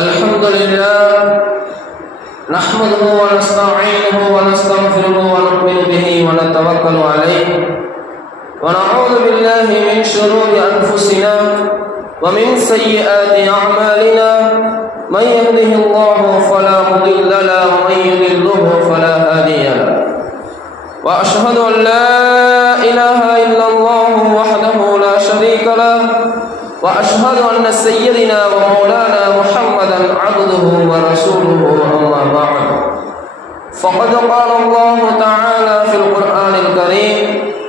الحمد لله نحمده ونستعينه ونستغفره ونؤمن به ونتوكل عليه ونعوذ بالله من شرور أنفسنا ومن سيئات أعمالنا من يهده الله فلا مضل له ومن يضلله فلا هادي له وأشهد أن لا إله إلا الله وحده لا شريك له وأشهد أن سيدنا ومولانا محمدا عبده ورسوله أما بعد فقد قال الله تعالى في القرآن الكريم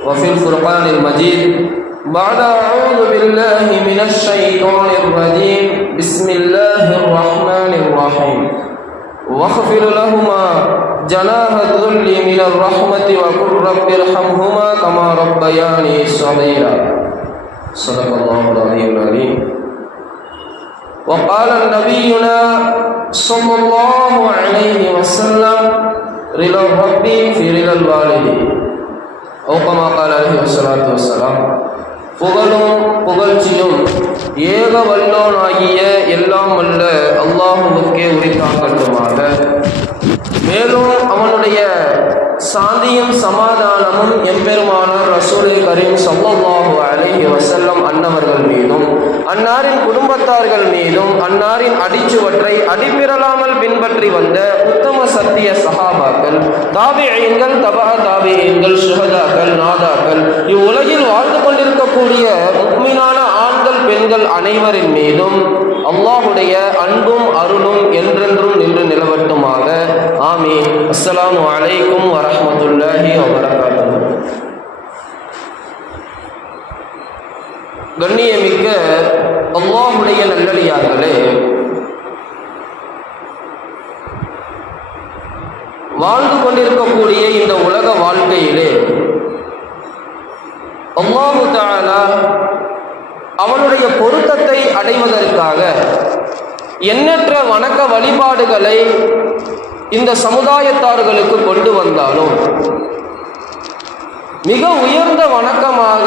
وفي الفرقان المجيد بعد أعوذ بالله من الشيطان الرجيم بسم الله الرحمن الرحيم واخفض لهما جناح الذل من الرحمة وقل رب ارحمهما كما ربياني صغيرا صدق الله العلي العظيم وقال نبينا صلى الله عليه وسلم رضا ربي في رضا الوالدين أو كما قال عليه الصلاة والسلام புகழும் புகழ்ச்சியும் ஏக வல்லோனாகிய எல்லாம் வல்ல அல்லாஹுவுக்கே உரித்தாக்கட்டுமாக. மேலும் அவனுடைய சாந்தியும் சமாதானமும் எம்பெருமானார் ரசூல் கரீம் ஸல்லல்லாஹு அலைஹி வஸல்லம் அன்னவர்கள் மீதும் அன்னாரின் குடும்பத்தார்கள் மீதும் அன்னாரின் அடிச்சுவற்றை அடிப்பிரலாமல் பின்பற்றி வந்த உத்தம சத்திய சஹாபாக்கள், தாபிஈன்கள், தபா தாபிஈன்கள், ஷுஹதாக்கள், நாதாக்கள், இவ்வுலகில் வாழ்ந்து கொண்டிருக்கக்கூடிய முஃமினான ஆண்கள் பெண்கள் அனைவரின் மீதும் அல்லாஹுடைய அன்பும் அருளும் என்றென்றும் நின்று நிலவட்டுமாக. ஆமீன். அஸ்ஸலாமு அலைக்கும் வரஹ்மத்துல்லாஹி வபரகாத்துஹு. கண்ணியமிக்க அல்லாஹுடைய நல்லடியார்களே, வாழ்ந்து கொண்டிருக்கக்கூடிய இந்த உலக வாழ்க்கையிலே அல்லாஹு தஆலா அவனுடைய பொருத்தத்தை அடைவதற்காக எண்ணற்ற வணக்க வழிபாடுகளை இந்த சமுதாயத்தார்களுக்கு கொண்டு வந்தாலும் மிக உயர்ந்த வணக்கமாக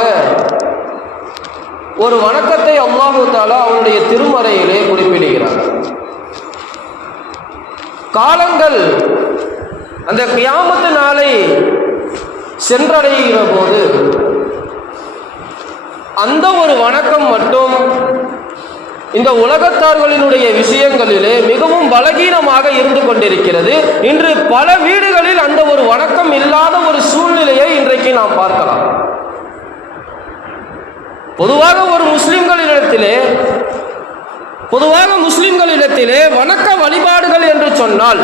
ஒரு வணக்கத்தை அல்லாஹு தஆலா அவனுடைய திருமறையிலே குறிப்பிடுகிறார். காலங்கள் அந்த கியாமத்து நாளை சென்றடைகிற போது அந்த ஒரு வணக்கம் மட்டும் இந்த உலகத்தார்களினுடைய விஷயங்களிலே மிகவும் பலகீனமாக இருந்து கொண்டிருக்கிறது. இன்று பல வீடுகளில் அந்த ஒரு வணக்கம் இல்லாத ஒரு சூழ்நிலையை இன்றைக்கு நாம் பார்க்கலாம். பொதுவாக முஸ்லிம்களிடத்திலே வணக்க வழிபாடுகள் என்று சொன்னால்,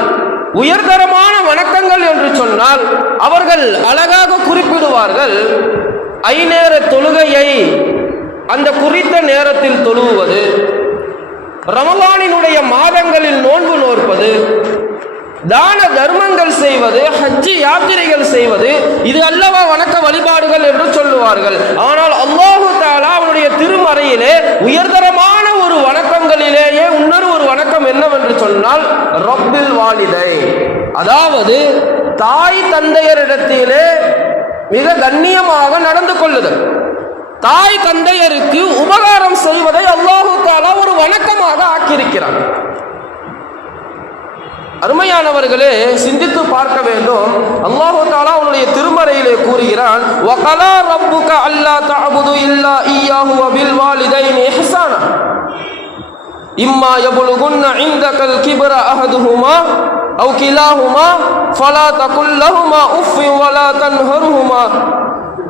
உயர்தரமான வணக்கங்கள் என்று சொன்னால் அவர்கள் அழகாக குறிப்பிடுவார்கள். ஐநேர தொழுகையை அந்த குறித்த நேரத்தில் தொழுவது, ரமலானினுடைய மாதங்களில் நோன்பு நோற்பது, தான தர்மங்கள் செய்வது, ஹஜ்ஜி யாத்திரைகள் செய்வது, இது அல்லவா வணக்க வழிபாடுகள் என்று சொல்லுவார்கள். ஆனால் அல்லாஹு தஆலா அவனுடைய திருமறையிலே உயர்தரமான ஒரு வணக்கங்களிலேயே இன்னொரு ஒரு வணக்கம் என்னவென்று சொன்னால் ரப்பில் வாலிதை, அதாவது தாய் தந்தையரிடத்திலே மிக கண்ணியமாக நடந்து கொள்ளுதல். தாய் தந்தையருக்கு உபகாரம் செய்வதை அல்லாஹு தஆலா ஒரு வணக்கமாக ஆக்கியிருக்கிறார். அருமையானவர்களே, சிந்தித்து பார்க்க வேண்டும். அல்லாஹு தஆலா அவனுடைய திருமறையிலே கூறுகிறான், வகலா ரப்புக அல்லா தஅபுது இல்லா இய்யாஹு வபில் வாலிதைனி இஹ்சானா இம்மா யபுலுகுன்ன இந்தகல் கிப்ர அஹதுஹுமா அவ் கிலாஹுமா ஃபலா தகுல் லஹுமா உஃபின் வலா தன்ஹர்ஹுமா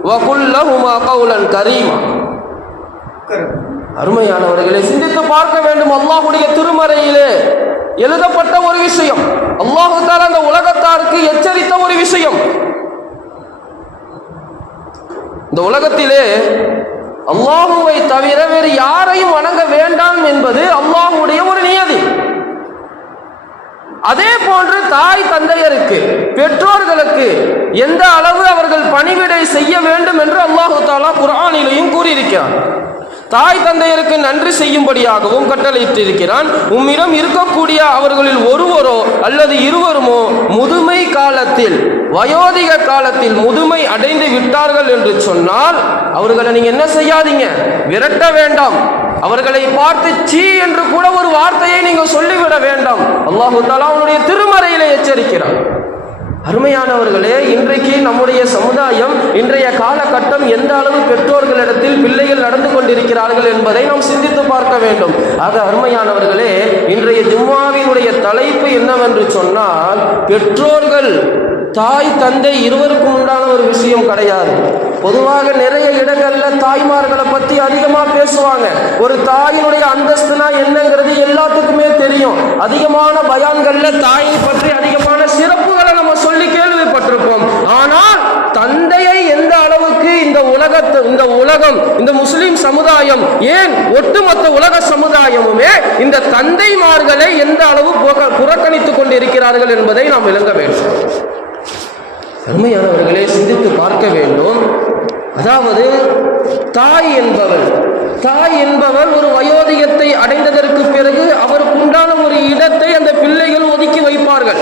வகுல் லஹுமா கௌலன் கரீமா. அருமையானவர்களே, சிந்தித்து பார்க்க வேண்டும். அல்லாஹ்வுடைய திருமறையிலே எழுதப்பட்ட ஒரு விஷயம், அல்லாஹ் தஆலா அந்த உலகத்தாருக்கு எச்சரித்த ஒரு விஷயம். இந்த உலகத்திலே அல்லாஹுவை தவிர வேறு யாரையும் வணங்க வேண்டாம் என்பது அல்லாஹ்வுடைய ஒரு நியதி. அதே போன்று தாய் தந்தையருக்கு, பெற்றோர்களுக்கு எந்த அளவு அவர்கள் பணிவிடை செய்ய வேண்டும் என்று அல்லாஹு தஆலா குர்ஆனிலேயும் கூறியிருக்கிறான். தாய் தந்தையருக்கு நன்றி செய்யும்படியாகவும் கட்டளையிட்டிருக்கிறான். உம்மிடம் இருக்கக்கூடிய அவர்களில் ஒருவரோ அல்லது இருவருமோ முதுமை காலத்தில், வயோதிக காலத்தில் முதுமை அடைந்து விட்டார்கள் என்று சொன்னால் அவர்களை நீங்க என்ன செய்யாதீங்க, விரட்ட வேண்டாம். அவர்களை பார்த்து சீ என்று கூட ஒரு வார்த்தையை நீங்க சொல்லி விட வேண்டாம். அல்லாஹு தஆலா அவனுடைய திருமறையிலே எச்சரிக்கிறான். அருமையானவர்களே, இன்றைக்கு நம்முடைய சமுதாயம், இன்றைய காலகட்டம் எந்த அளவு பெற்றோர்களிடத்தில் பிள்ளைகள் நடந்து கொண்டிருக்கிறார்கள் என்பதை நாம் சிந்தித்து பார்க்க வேண்டும். ஆக அருமையானவர்களே, இன்றைய ஜும்மாவினுடைய தலைப்பு என்னவென்று சொன்னால், பெற்றோர்கள் தாய் தந்தை இருவருக்கும் உண்டான ஒரு விஷயம் கிடையாது. பொதுவாக நிறைய இடங்கள்ல தாய்மார்களை பற்றி அதிகமாக பேசுவாங்க. ஒரு தாயினுடைய அந்தஸ்துனா என்னங்கிறது எல்லாத்துக்குமே தெரியும். அதிகமான பயான்கள்ல தாயை பற்றி அதிகமான சிறப்புகளை நம்ம சொல்லி கேள்விப்பட்டிருப்போம். ஆனால் தந்தையை எந்த அளவுக்கு இந்த உலகம், இந்த முஸ்லிம் சமுதாயம், ஏன் ஒட்டுமொத்த உலக சமுதாயமுமே இந்த தந்தைமார்களை எந்த அளவு புறக்கணித்துக் கொண்டிருக்கிறார்கள் என்பதை நாம் விளங்க வேண்டும். அருமையானவர்களே, சிந்தித்து பார்க்க வேண்டும். அதாவது தாய் என்பவர் ஒரு வயோதிகத்தை அடைந்ததற்கு பிறகு அவருக்கு உண்டான ஒரு இடத்தை அந்த பிள்ளைகள் ஒதுக்கி வைப்பார்கள்.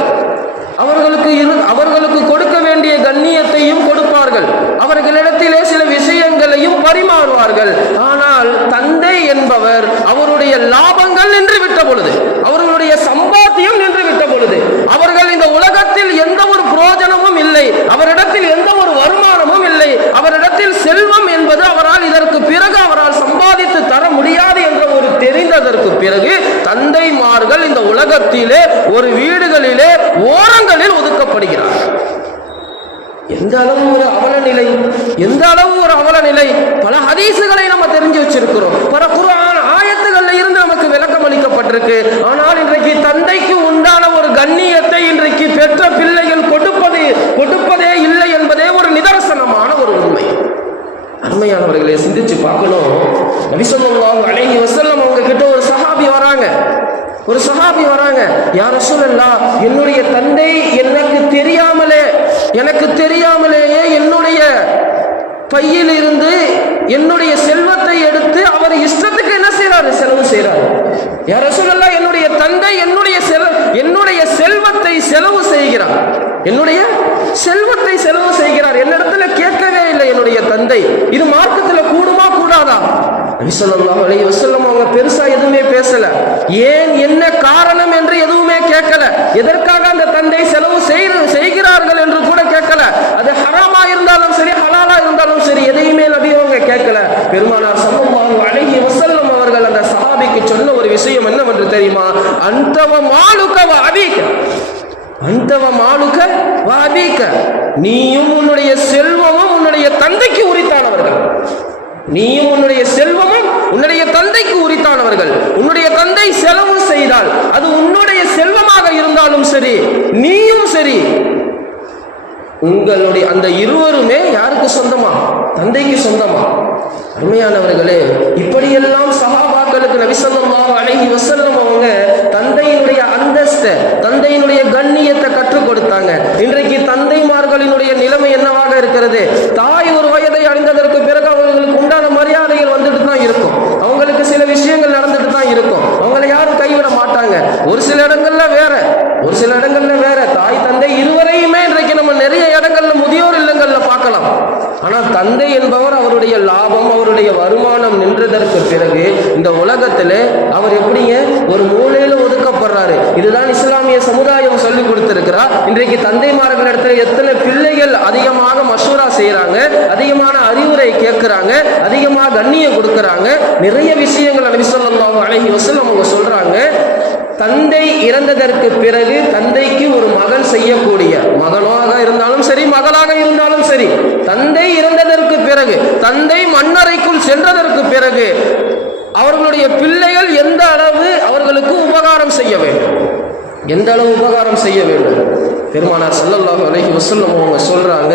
அவர்களுக்கு கொடுக்க வேண்டிய கண்ணியத்தையும் கொடுப்பார்கள். அவர்களிடத்திலே சில விஷயங்களையும் பரிமாறுவார்கள். ஆனால் தந்தை என்பவர் அவருடைய லாபங்கள் நின்று விட்ட பொழுது, அவர்களுடைய சம்பாத்தியம் நின்று விட்ட பொழுது, அவர்கள் இந்த உலகத்தில் எந்த ஒரு பிரயோஜனமும் இல்லை, அவரிடத்தில் எந்த ஒரு வருமானமும் இல்லை, அவரிடத்தில் செல்வம் என்பது அவரால் இதற்கு பிறகு அவரால் சம்பாதித்து தர முடியாது என்ற ஒரு தெரிந்ததற்கு பிறகு தந்தைமார்கள் இந்த உலகத்திலே ஒரு வீடுகளிலே ஓரங்களில் ஒதுக்கப்படுகிறார்கள். எந்த அளவு ஒரு அவலநிலை, எந்த அளவு ஒரு அவலநிலை! பல ஹதீசுகளை நம்ம தெரிஞ்சு வச்சிருக்கிறோம், பல குர்ஆன் ஆயத்துகள்ல இருந்து நமக்கு விளக்கம் அளிக்கப்பட்டிருக்கு. ஆனால் இன்றைக்கு தந்தைக்கு உண்டான ஒரு கண்ணியத்தை இன்றைக்கு பெற்ற பிள்ளைகள் கொடுப்பதே இல்லை என்பதே ஒரு நிதர்சனமான ஒரு உண்மை. அருமையானவர்களை சிந்திச்சு பார்க்கணும். நபி ஸல்லல்லாஹு அலைஹி வஸல்லம் அவங்க கிட்ட ஒரு சஹாபி வராங்க. யா ரசூலல்லாஹ், என்னுடைய தந்தை எனக்கு தெரியாமலேயே என்னுடைய பையில் இருந்து என்னுடைய செல்வத்தை எடுத்து அவர் இஷ்டத்துக்கு என்ன செய்யறாரு, செலவு செய்யறாரு. யா ரசூலல்லாஹ், என்னுடைய தந்தை என்னுடைய செல்வத்தை செலவு செய்கிறார், என்னிடத்துல கேட்கவே இல்லை என்னுடைய தந்தை. இது மார்க்கத்தில் கூடுமா கூடாதா? நபி ஸல்லல்லாஹு அலைஹி வஸல்லம் அவங்க பெருசா எதுவுமே பேசல. ஏன், என்ன காரணம் என்று எதுவுமே கேட்கல. எதற்காக அந்த தந்தை செலவு செய்கிறார்கள் என்று கூட கேட்கல. அது ஹராமா இருந்தாலும் சரி, ஹலாலா இருந்தாலும் சரி, எதையுமே நபி அவங்க கேட்கல. பெருமானார் ஸல்லல்லாஹு அலைஹி வஸல்லம் அவர்கள் அந்த சஹாபிக்கு சொன்ன ஒரு விஷயம் என்னவென்று தெரியுமா? அன்தவ மாலுக வ அபீக, அன்தவ மாலுக வ அபீக, நீயும் உன்னுடைய செல்வமும் உன்னுடைய தந்தைக்கு உரித்தானவர்கள். நீயும் உன்னுடைய செல்வமும் உன்னுடைய தந்தைக்கு உரித்தானவர்கள். உன்னுடைய தந்தை செலவு செய்தால் அது உன்னுடைய செல்வமாக இருந்தாலும் சரி, நீயும் சரி, உங்களுடைய அந்த இருவருமே யாருக்கு சொந்தமா? தந்தைக்கு சொந்தமா. அருமையானவர்களே, இப்படியெல்லாம் சஹாபாக்களுக்கு நபி ஸல்லல்லாஹு அலைஹி வஸல்லம் அவங்க தந்தையினுடைய அந்தஸ்தை, தந்தையினுடைய கண்ணியத்தை கற்றுக் கொடுத்தாங்க. இன்றைக்கு தந்தைமார்களினுடைய நிலைமை என்னவாக இருக்கிறது? தாய் ஒரு வயதை அடைந்ததற்கு பிறகு அவர்களுக்கு உண்டான மரியாதைகள் வந்துட்டு தான் இருக்கும். அவங்களுக்கு சில விஷயங்கள் நடந்துட்டு தான் இருக்கும். அவங்களை யாரும் கைவிட மாட்டாங்க. ஒரு சில இடங்கள்ல வேற தாய் தந்தை இருவரையுமே இன்றைக்கு நம்ம நிறைய இடங்கள்ல முதியோர் இல்லங்கள்ல பார்க்கலாம். ஆனால் தந்தை என்பவர் அவருடைய லாபம், அவருடைய வருமானம் நின்றதற்கு பிறகு இந்த உலகத்தில் அவர் எப்படிங்க ஒரு மூலையில ஒதுக்கப்படுறாரு. இதுதான் இஸ்லாமிய சமுதாயம் சொல்லி கொடுத்திருக்கிறார். இன்றைக்கு தந்தைமார்களிடத்தில் எத்தனை பிள்ளைகள் அதிகமாக மஷூரா செய்யறாங்க, அதிகமான அறிவுரை கேட்கிறாங்க, அதிகமாக கண்ணியம் கொடுக்கறாங்க. நிறைய விஷயங்கள் நபி ஸல்லல்லாஹு அலைஹி வஸல்லம் அவங்க சொல்றாங்க. தந்தை இறந்ததற்கு பிறகு தந்தைக்கு ஒரு மகன் செய்யக்கூடிய, மகனாக இருந்தாலும் சரி மகளாக இருந்தாலும் சரி, தந்தை இறந்ததற்கு பிறகு, தந்தை மண்ணறைக்குள் சென்றதற்கு பிறகு அவர்களுடைய பிள்ளைகள் எந்த அளவு அவர்களுக்கு உபகாரம் செய்ய வேண்டும், எந்த அளவு உபகாரம் செய்ய வேண்டும். பெருமானார் ஸல்லல்லாஹு அலைஹி வஸல்லம் அவங்க சொல்றாங்க,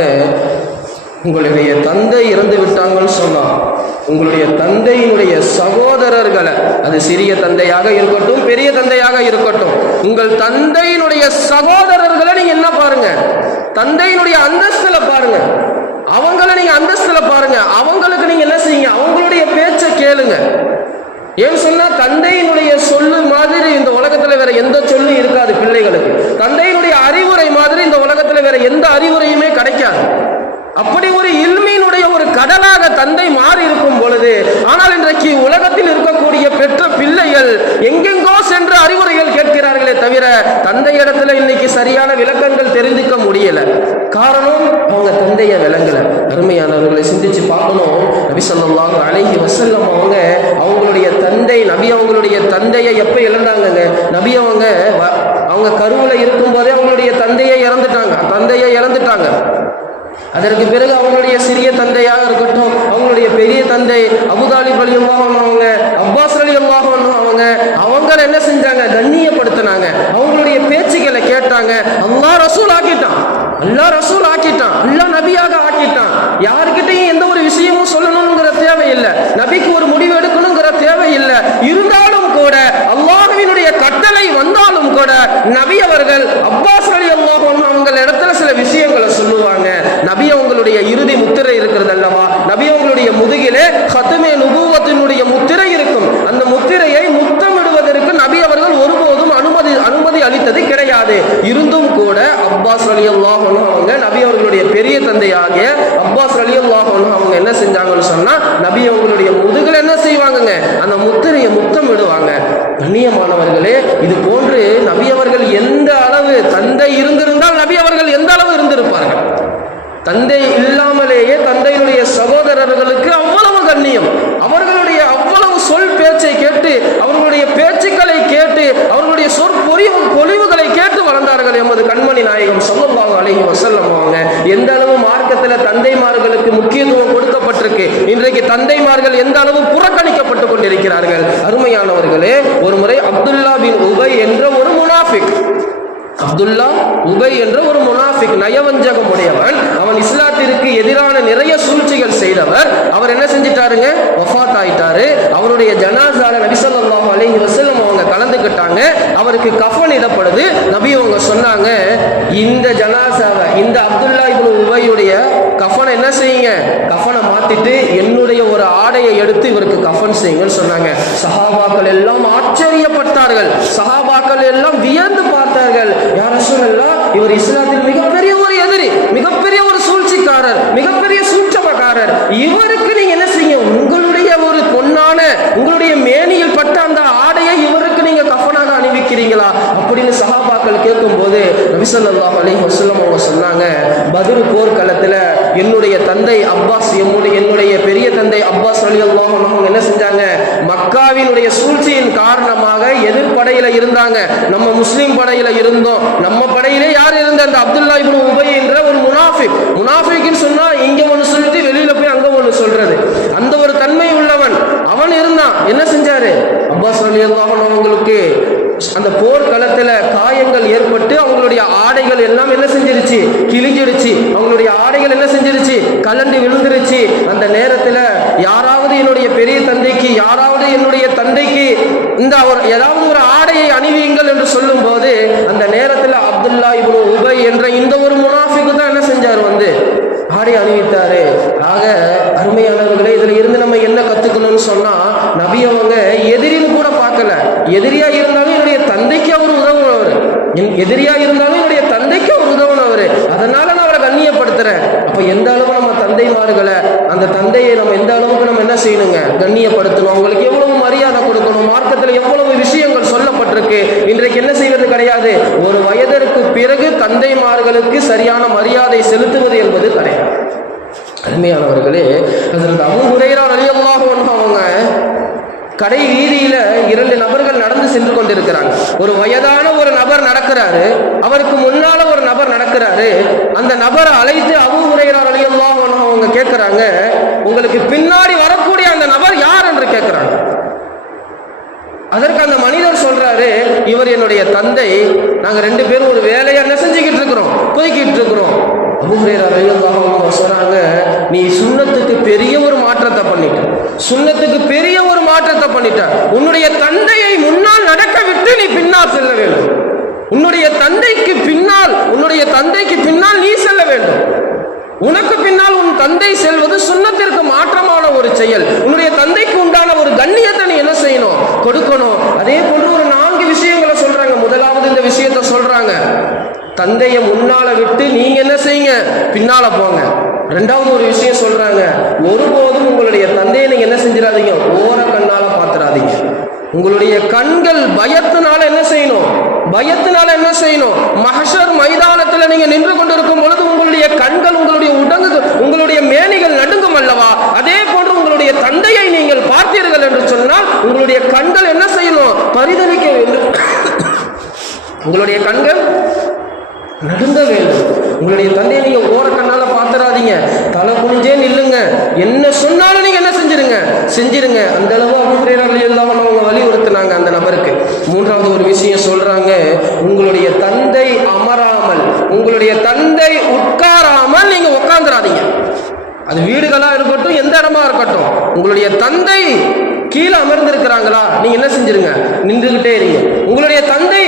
உங்களுடைய தந்தை இறந்து விட்டாங்கன்னு சொன்னா உங்களுடைய தந்தையினுடைய சகோதரர்களை, அது சிறிய தந்தையாக இருக்கட்டும் பெரிய தந்தையாக இருக்கட்டும், உங்கள் தந்தையினுடைய சகோதரர்களை நீங்க என்ன பாருங்க, தந்தையினுடைய அந்தஸ்துல பாருங்க, அவங்களை நீங்க அந்தஸ்துல பாருங்க, அவங்களுக்கு நீங்க என்ன செய்யுங்க, அவங்களுடைய பேச்சை கேளுங்க. ஏன் சொன்னா தந்தையினுடைய சொல்லு மாதிரி இந்த உலகத்துல வேற எந்த சொல்லு இருக்காது பிள்ளைகளுக்கு. தந்தையினுடைய அறிவுரை மாதிரி இந்த உலகத்துல வேற எந்த அறிவுரையுமே கிடைக்காது. அப்படி ஒரு இல்மியினுடைய ஒரு கடலாக தந்தை மாறி இருக்கும் பொழுது, ஆனால் இன்றைக்கு உலகத்தில் இருக்கக்கூடிய பெற்ற பிள்ளைகள் எங்கெங்கோ சென்று அறிவுரைகள் கேட்கிறார்கள். தவிர தந்தை இடத்துல இன்னைக்கு சரியான விளக்கங்கள் தெரிந்துக்க முடியல. காரணம், அவங்க தந்தைய விளங்கல. அருமையானவர்களை சிந்திச்சு பார்க்கணும். நபி ஸல்லல்லாஹு அலைஹி வஸல்லம் அவங்களுடைய தந்தை நபி அவங்களுடைய தந்தையை எப்ப இழந்தாங்க? நபி அவங்க கருவுல இருக்கும் போதே அவங்களுடைய தந்தையை இறந்துட்டாங்க. அதற்கு பிறகு அவங்களுடைய சிறிய தந்தையாக இருக்கட்டும், அவங்களுடைய பெரிய தந்தை அபூ தாலிப் ரலியல்லாஹு அன்ஹு அவங்க, அப்பாஸ் ரலியல்லாஹு அன்ஹு அவங்க என்ன செஞ்சாங்க? கண்ணியப்படுத்தினாங்க. அவங்களுடைய பேச்சுக்களை கேட்டாங்க. அல்லாஹ் ரசூல் ஆக்கிட்டான், அல்லாஹ் நபியாக ஆக்கிட்டான். யாருக்கிட்டையும் எந்த ஒரு விஷயமும் சொல்லணுங்கிற தேவையில்லை, நபிக்கு ஒரு முடிவு எடுக்கணுங்கிற தேவையில்லை. இருந்தாலும் கூட அல்லாஹ்வினுடைய கட்டளை வந்தாலும் கூட நபி அவர்கள் அப்பாஸ் ரலியல்லாஹு அன்ஹு அவங்க இடத்துல சில விஷயங்களை சொல்லுவாங்க. நபி அவங்களுடைய இறுதி முத்திரை இருக்கிறது அல்லவா, நபி அவங்களுடைய முதுகிலே ஹத்மே நுபுவத்தினுடைய முத்திரை இருக்கும். அந்த முத்திரையை முத்தமிடுவதற்கு நபி அவர்கள் ஒருபோதும் அனுமதி அளித்தது கிடையாது. இருந்தும் கூட அப்பாஸ் ரலியல்லாஹு அன்ஹு அவங்க, நபி அவர்களுடைய பெரிய தந்தையாகிய அப்பாஸ் ரலியல்லாஹு அன்ஹு அவங்க என்ன செஞ்சாங்கன்னு சொன்னா, நபி அவங்களுடைய முதுகில் என்ன செய்வாங்க? அந்த முத்திரையை முத்தமிடுவாங்க. கண்ணியமானவர்களே, இது போன்று நபி அவர்கள் எந்த அளவு தந்தை இருந்திருந்தால் நபி அவர்கள் எந்த அளவு இருந்திருப்பார்கள்? தந்தை இல்லாமலேயே தந்தையினுடைய சகோதரர்களுக்கு அவ்வளவு கண்ணியம், அவர்களுடைய அவ்வளவு சொல் பேச்சை கேட்டு, அவர்களுடைய பேச்சுக்களை கேட்டு, அவர்களுடைய சொற்பொழிவுகளை கேட்டு வளர்ந்தார்கள் எமது கண்மணி நாயகம் ஸல்லல்லாஹு அலைஹி வஸல்லம் அவங்க. எந்த அளவு மார்க்கத்தில் தந்தைமார்களுக்கு முக்கியத்துவம் கொடுக்கப்பட்டிருக்கு, இன்றைக்கு தந்தைமார்கள் எந்த அளவு புறக்கணிக்கப்பட்டு கொண்டிருக்கிறார்கள். அருமையானவர்களே, ஒரு முறை அப்துல்லா பின் உபை என்ற ஒரு முனாஃபிக், நயவஞ்சகம் உடையவன், அவன் இஸ்லாத்திற்கு எதிரான நிறைய சூழ்ச்சிகள் செய்தவர். அவர் என்ன செஞ்சிட்டாருங்க? வஃபாத் ஆயிட்டாரு. அவருடைய ஜனாஸால நபி ஸல்லல்லாஹு அலைஹி வஸல்லம் அவங்க கலந்துக்கிட்டாங்க. அவருக்கு கஃன் இடப்படுது. நபி அவங்க சொன்னாங்க, இந்த ஜனாஸாவை, இந்த அப்துல்லா இப்னு உபையுடைய கஃனை என்ன செய்யுங்க? கஃனை மாத்திட்டு என்னுடைய ஒரு ஆடையை எடுத்து இவருக்கு கஃன் செய்யுங்கன்னு சொன்னாங்க. சஹாபாக்கள் எல்லாம் ஆச்சரியப்பட்டார்கள், சஹாபாக்கள் எல்லாம் வியந்து பார்த்தார்கள். யா ரசூலல்லாஹ், இவர் இஸ்லாத்தில் மிகப்பெரிய ஒரு எதிரி, மிகப்பெரிய ஒரு சூழ்ச்சிக்காரர், மிகப்பெரிய சூட்சமக்காரர். இவருக்கு நீங்க என்ன செய்ய? உங்களுடைய ஒரு பொன்னான, உங்களுடைய மேனியில் பட்ட அந்த ஆடையை இவருக்கு நீங்க கஃனாக அணிவிக்கிறீங்களா அப்படின்னு சஹாபாக்கள் கேட்கும் போது நபி ஸல்லல்லாஹு அலைஹி வஸல்லம் அவங்க சொன்னாங்க, பத்ர் போர்க்களத்தில் என்னுடைய தந்தை அப்பாஸ், என்னுடைய பெரிய தந்தை அப்பாஸ் ரலியல்லாஹு அன்ஹு என்ன செஞ்சாங்க? மக்காவினுடைய சூழ்ச்சியின் காரணமாக எதிர்படையில இருந்தாங்க. நம்ம முஸ்லிம் படையில இருந்தோம். நம்ம படையிலே யார் இருந்த? அந்த அப்துல்லா இப்னு உபை என்ற ஒரு முனாஃபிக்னு சொன்னா இங்க ஒன்று சொல்லிட்டு வெளியில போய் அங்க ஒன்று சொல்றது, அந்த ஒரு தன்மை உள்ளவன் அவன் இருந்தான். என்ன செஞ்சாரு? அப்பாஸ் ரலியல்லாஹு அன்ஹு அவங்களுக்கு அந்த போர்க்களத்துல காயங்கள் ஏற்பட்டு அவங்களுடைய ஆடைகள் எல்லாம் என்ன செஞ்சிருச்சு? கிழிஞ்சிருச்சு. அவங்களுடைய ஆடைகள் என்ன செஞ்சிருச்சு? கலண்டு விழுந்துருச்சு. அந்த நேரத்துல யாராவது என்னுடைய பெரிய தந்தைக்கு, யாராவது என்னுடைய தந்தைக்கு இந்த ஏதாவது ஒரு ஆடையை அணிவியுங்கள் என்று சொல்லும் போது அந்த நேரத்தில் அப்துல்லா இப்னு உபை என்ற இந்த ஒரு முனாஃபிக்கு தான் என்ன செஞ்சார்? ஆடை அணிவித்தாரு. ஆக அருமையானவர்களே, இதுல இருந்து நம்ம என்ன கத்துக்கணும்னு சொன்னா, நபி அவங்க எதிரின்னு கூட பார்க்கல. எதிரியா இருந்தாலும் என்னுடைய தந்தைக்கு அவர் உதவுனவர், எதிரியா இருந்தாலும் என்னுடைய தந்தைக்கு அவர் உதவுனவர், அதனால நான் அவரை கண்ணியப்படுத்துறேன். அப்ப எந்த அளவு நம்ம தந்தைமார்களை, அந்த தந்தையை நம்ம எந்த அளவுக்கு நம்ம என்ன செய்யணுங்க? கண்ணியப்படுத்தணும். அவங்களுக்கு எவ்வளவு மரியாதை கொடுக்கணும். மார்க்கத்தில் எவ்வளவு விஷயங்கள் சொல்லப்பட்டிருக்கு. இன்றைக்கு என்ன செய்வது கிடையாது. ஒரு வயதிற்கு பிறகு தந்தைமார்களுக்கு சரியான மரியாதை செலுத்துவது என்பது கிடையாது. அருமையானவர்களே, ஹஜ்ரத் அபூ ஹுரைரா ரலியல்லாஹு அன்ஹு அவங்க கடை வீதியில 2 நபர்கள் நடந்து சென்று கொண்டிருக்கிறாங்க. ஒரு வயதான ஒரு நபர் நடக்கிறாரு, அவருக்கு முன்னால ஒரு நபர் நடக்கிறாரு. அந்த நபரை அழைத்து அபூ ஹுரைரா ரலியல்லாஹு அன்ஹு அவங்க கேட்கிறாங்க, உங்களுக்கு பின்னாடி வரக்கூடிய அந்த நபர் யார் என்று கேட்கிறாங்க. அதற்கு அந்த மனிதர் சொல்றாரு, இவர் என்னுடைய தந்தை, நாங்க 2 பேரும் ஒரு வேலையை என்ன செஞ்சுக்கிட்டு இருக்கிறோம்? போய்கிட்டு இருக்கிறோம். அபூ ஹுரைரா ரலியல்லாஹு அன்ஹு சொல்றாங்க, நீ சுன்னத்துக்கு பெரிய ஒரு மாற்றத்தை பண்ணிட்ட, சுன்னத்துக்கு பெரிய ஒரு மாற்றத்தை பண்ணிட்ட. உன்னுடைய தந்தையை முன்னால் நடக்க விட்டு நீ பின்னால் செல்ல வேண்டும். உன்னுடைய தந்தைக்கு பின்னால் நீ செல்ல வேண்டும். உனக்கு பின்னால் உன் தந்தை செல்வது சுன்னத்திற்கு மாற்றமான ஒரு செயல். உன்னுடைய தந்தைக்கு உண்டான ஒரு கண்ணியத்தை நீ என்ன செய்யணும்? கொடுக்கணும். அதே போன்று ஒரு 4 விஷயங்களை சொல்றாங்க. முதலாவது இந்த விஷயத்தை சொல்றாங்க, தந்தையை முன்னால விட்டு நீங்க என்ன செய்யுங்க? பின்னால போங்க. 2வது ஒரு விஷயம் சொல்றாங்க, ஒருபோதும் உங்களுடைய தந்தையை நீங்க என்ன செஞ்சிடாதீங்க? ஓர கண்ணால பாத்துறாதீங்க. உங்களுடைய கண்கள் பயத்தினால என்ன செய்யணும்? பயத்தினால முன்னால என்ன செய்யணும்? மஹ்ஷர் மைதானத்தில் நீங்க நின்று கொண்டிருக்கும் பொழுது உங்களுடைய கண்கள், உங்களுடைய உங்களுடைய மேனிகள் நடுங்கும் அல்லவா? அதே போன்று உங்களுடைய தந்தையை நீங்கள் பார்த்தீர்கள் என்று சொன்னால் உங்களுடைய கண்கள் என்ன செய்யணும்? பரிதவிக்க வேண்டும். உங்களுடைய கண்கள் நடுங்க வேண்டும். உங்களுடைய தந்தையை நீங்க ஓர கண்ணால பாத்துறாதீங்க, தலை குனிஞ்சே நில்லுங்க. என்ன சொன்னாலும் நீங்க என்ன செஞ்சிருங்க. அந்த அளவு அவங்க வலியுறுத்தினாங்க அந்த நபருக்கு. மூன்றாவது ஒரு விஷயம் சொல்றாங்க, உங்களுடைய தந்தை அமராமல், உங்களுடைய தந்தை உட்காராமல் நீங்க உட்கார்ந்துடாதீங்க. அது வீடுகளா இருக்கட்டும், எந்த இடமா இருக்கட்டும், உங்களுடைய தந்தை கீழே அமர்ந்திருக்கிறாங்களா, நீங்க என்ன செஞ்சிருங்க? நின்றுகிட்டே இருங்க. உங்களுடைய தந்தை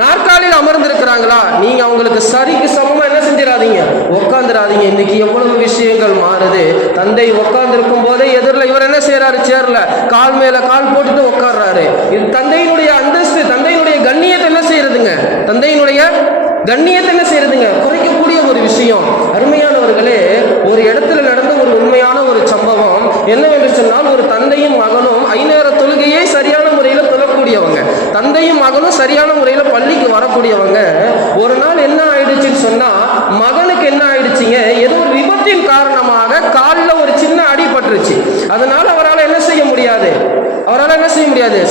நாற்காலியில் அமர்ந்திருக்கிறாங்களா, நீங்க அவங்களுக்கு சரிக்கு சமமா என்ன செஞ்சிடாதீங்க? உட்காந்துடாதீங்க. இன்னைக்கு எவ்வளவு விஷயங்கள் மாறுது. தந்தை உட்கார்ந்துருக்கும் போதே எதிரில் இவர் என்ன செய்யறாரு? சேர்ல கால் மேல கால் போட்டுட்டு உட்கார்றாரு. இது தந்தையினுடைய அந்தஸ்து, தந்தையினுடைய கண்ணியத்தை என்ன செய்யறதுங்க? தந்தையினுடைய கண்ணியத்தை என்ன செய்யறதுங்க? குறைக்கக்கூடிய ஒரு விஷயம். அருமையானவர்களே, ஒரு இடத்துல நடந்த ஒரு உண்மையான ஒரு சம்பவம் என்னவென்று சொன்னால், ஒரு தந்தையும் மகனும் 5 நேர தொழுகையை சரியான முறையில் தொழக்கூடியவங்க, தந்தையும் மகனும் சரியான முறையில் பள்ளிக்கு வரக்கூடியவங்க. ஒரு நாள் என்ன ஆயிடுச்சுன்னு சொன்னா, மகனுக்கு என்ன ஆயிடுச்சுங்க? ஏதோ ஒரு விபத்தின் காரணமாக காலில் ஒரு சின்ன அடிபட்டுருச்சு. அதனால அவரால் என்ன செய்ய முடியாது?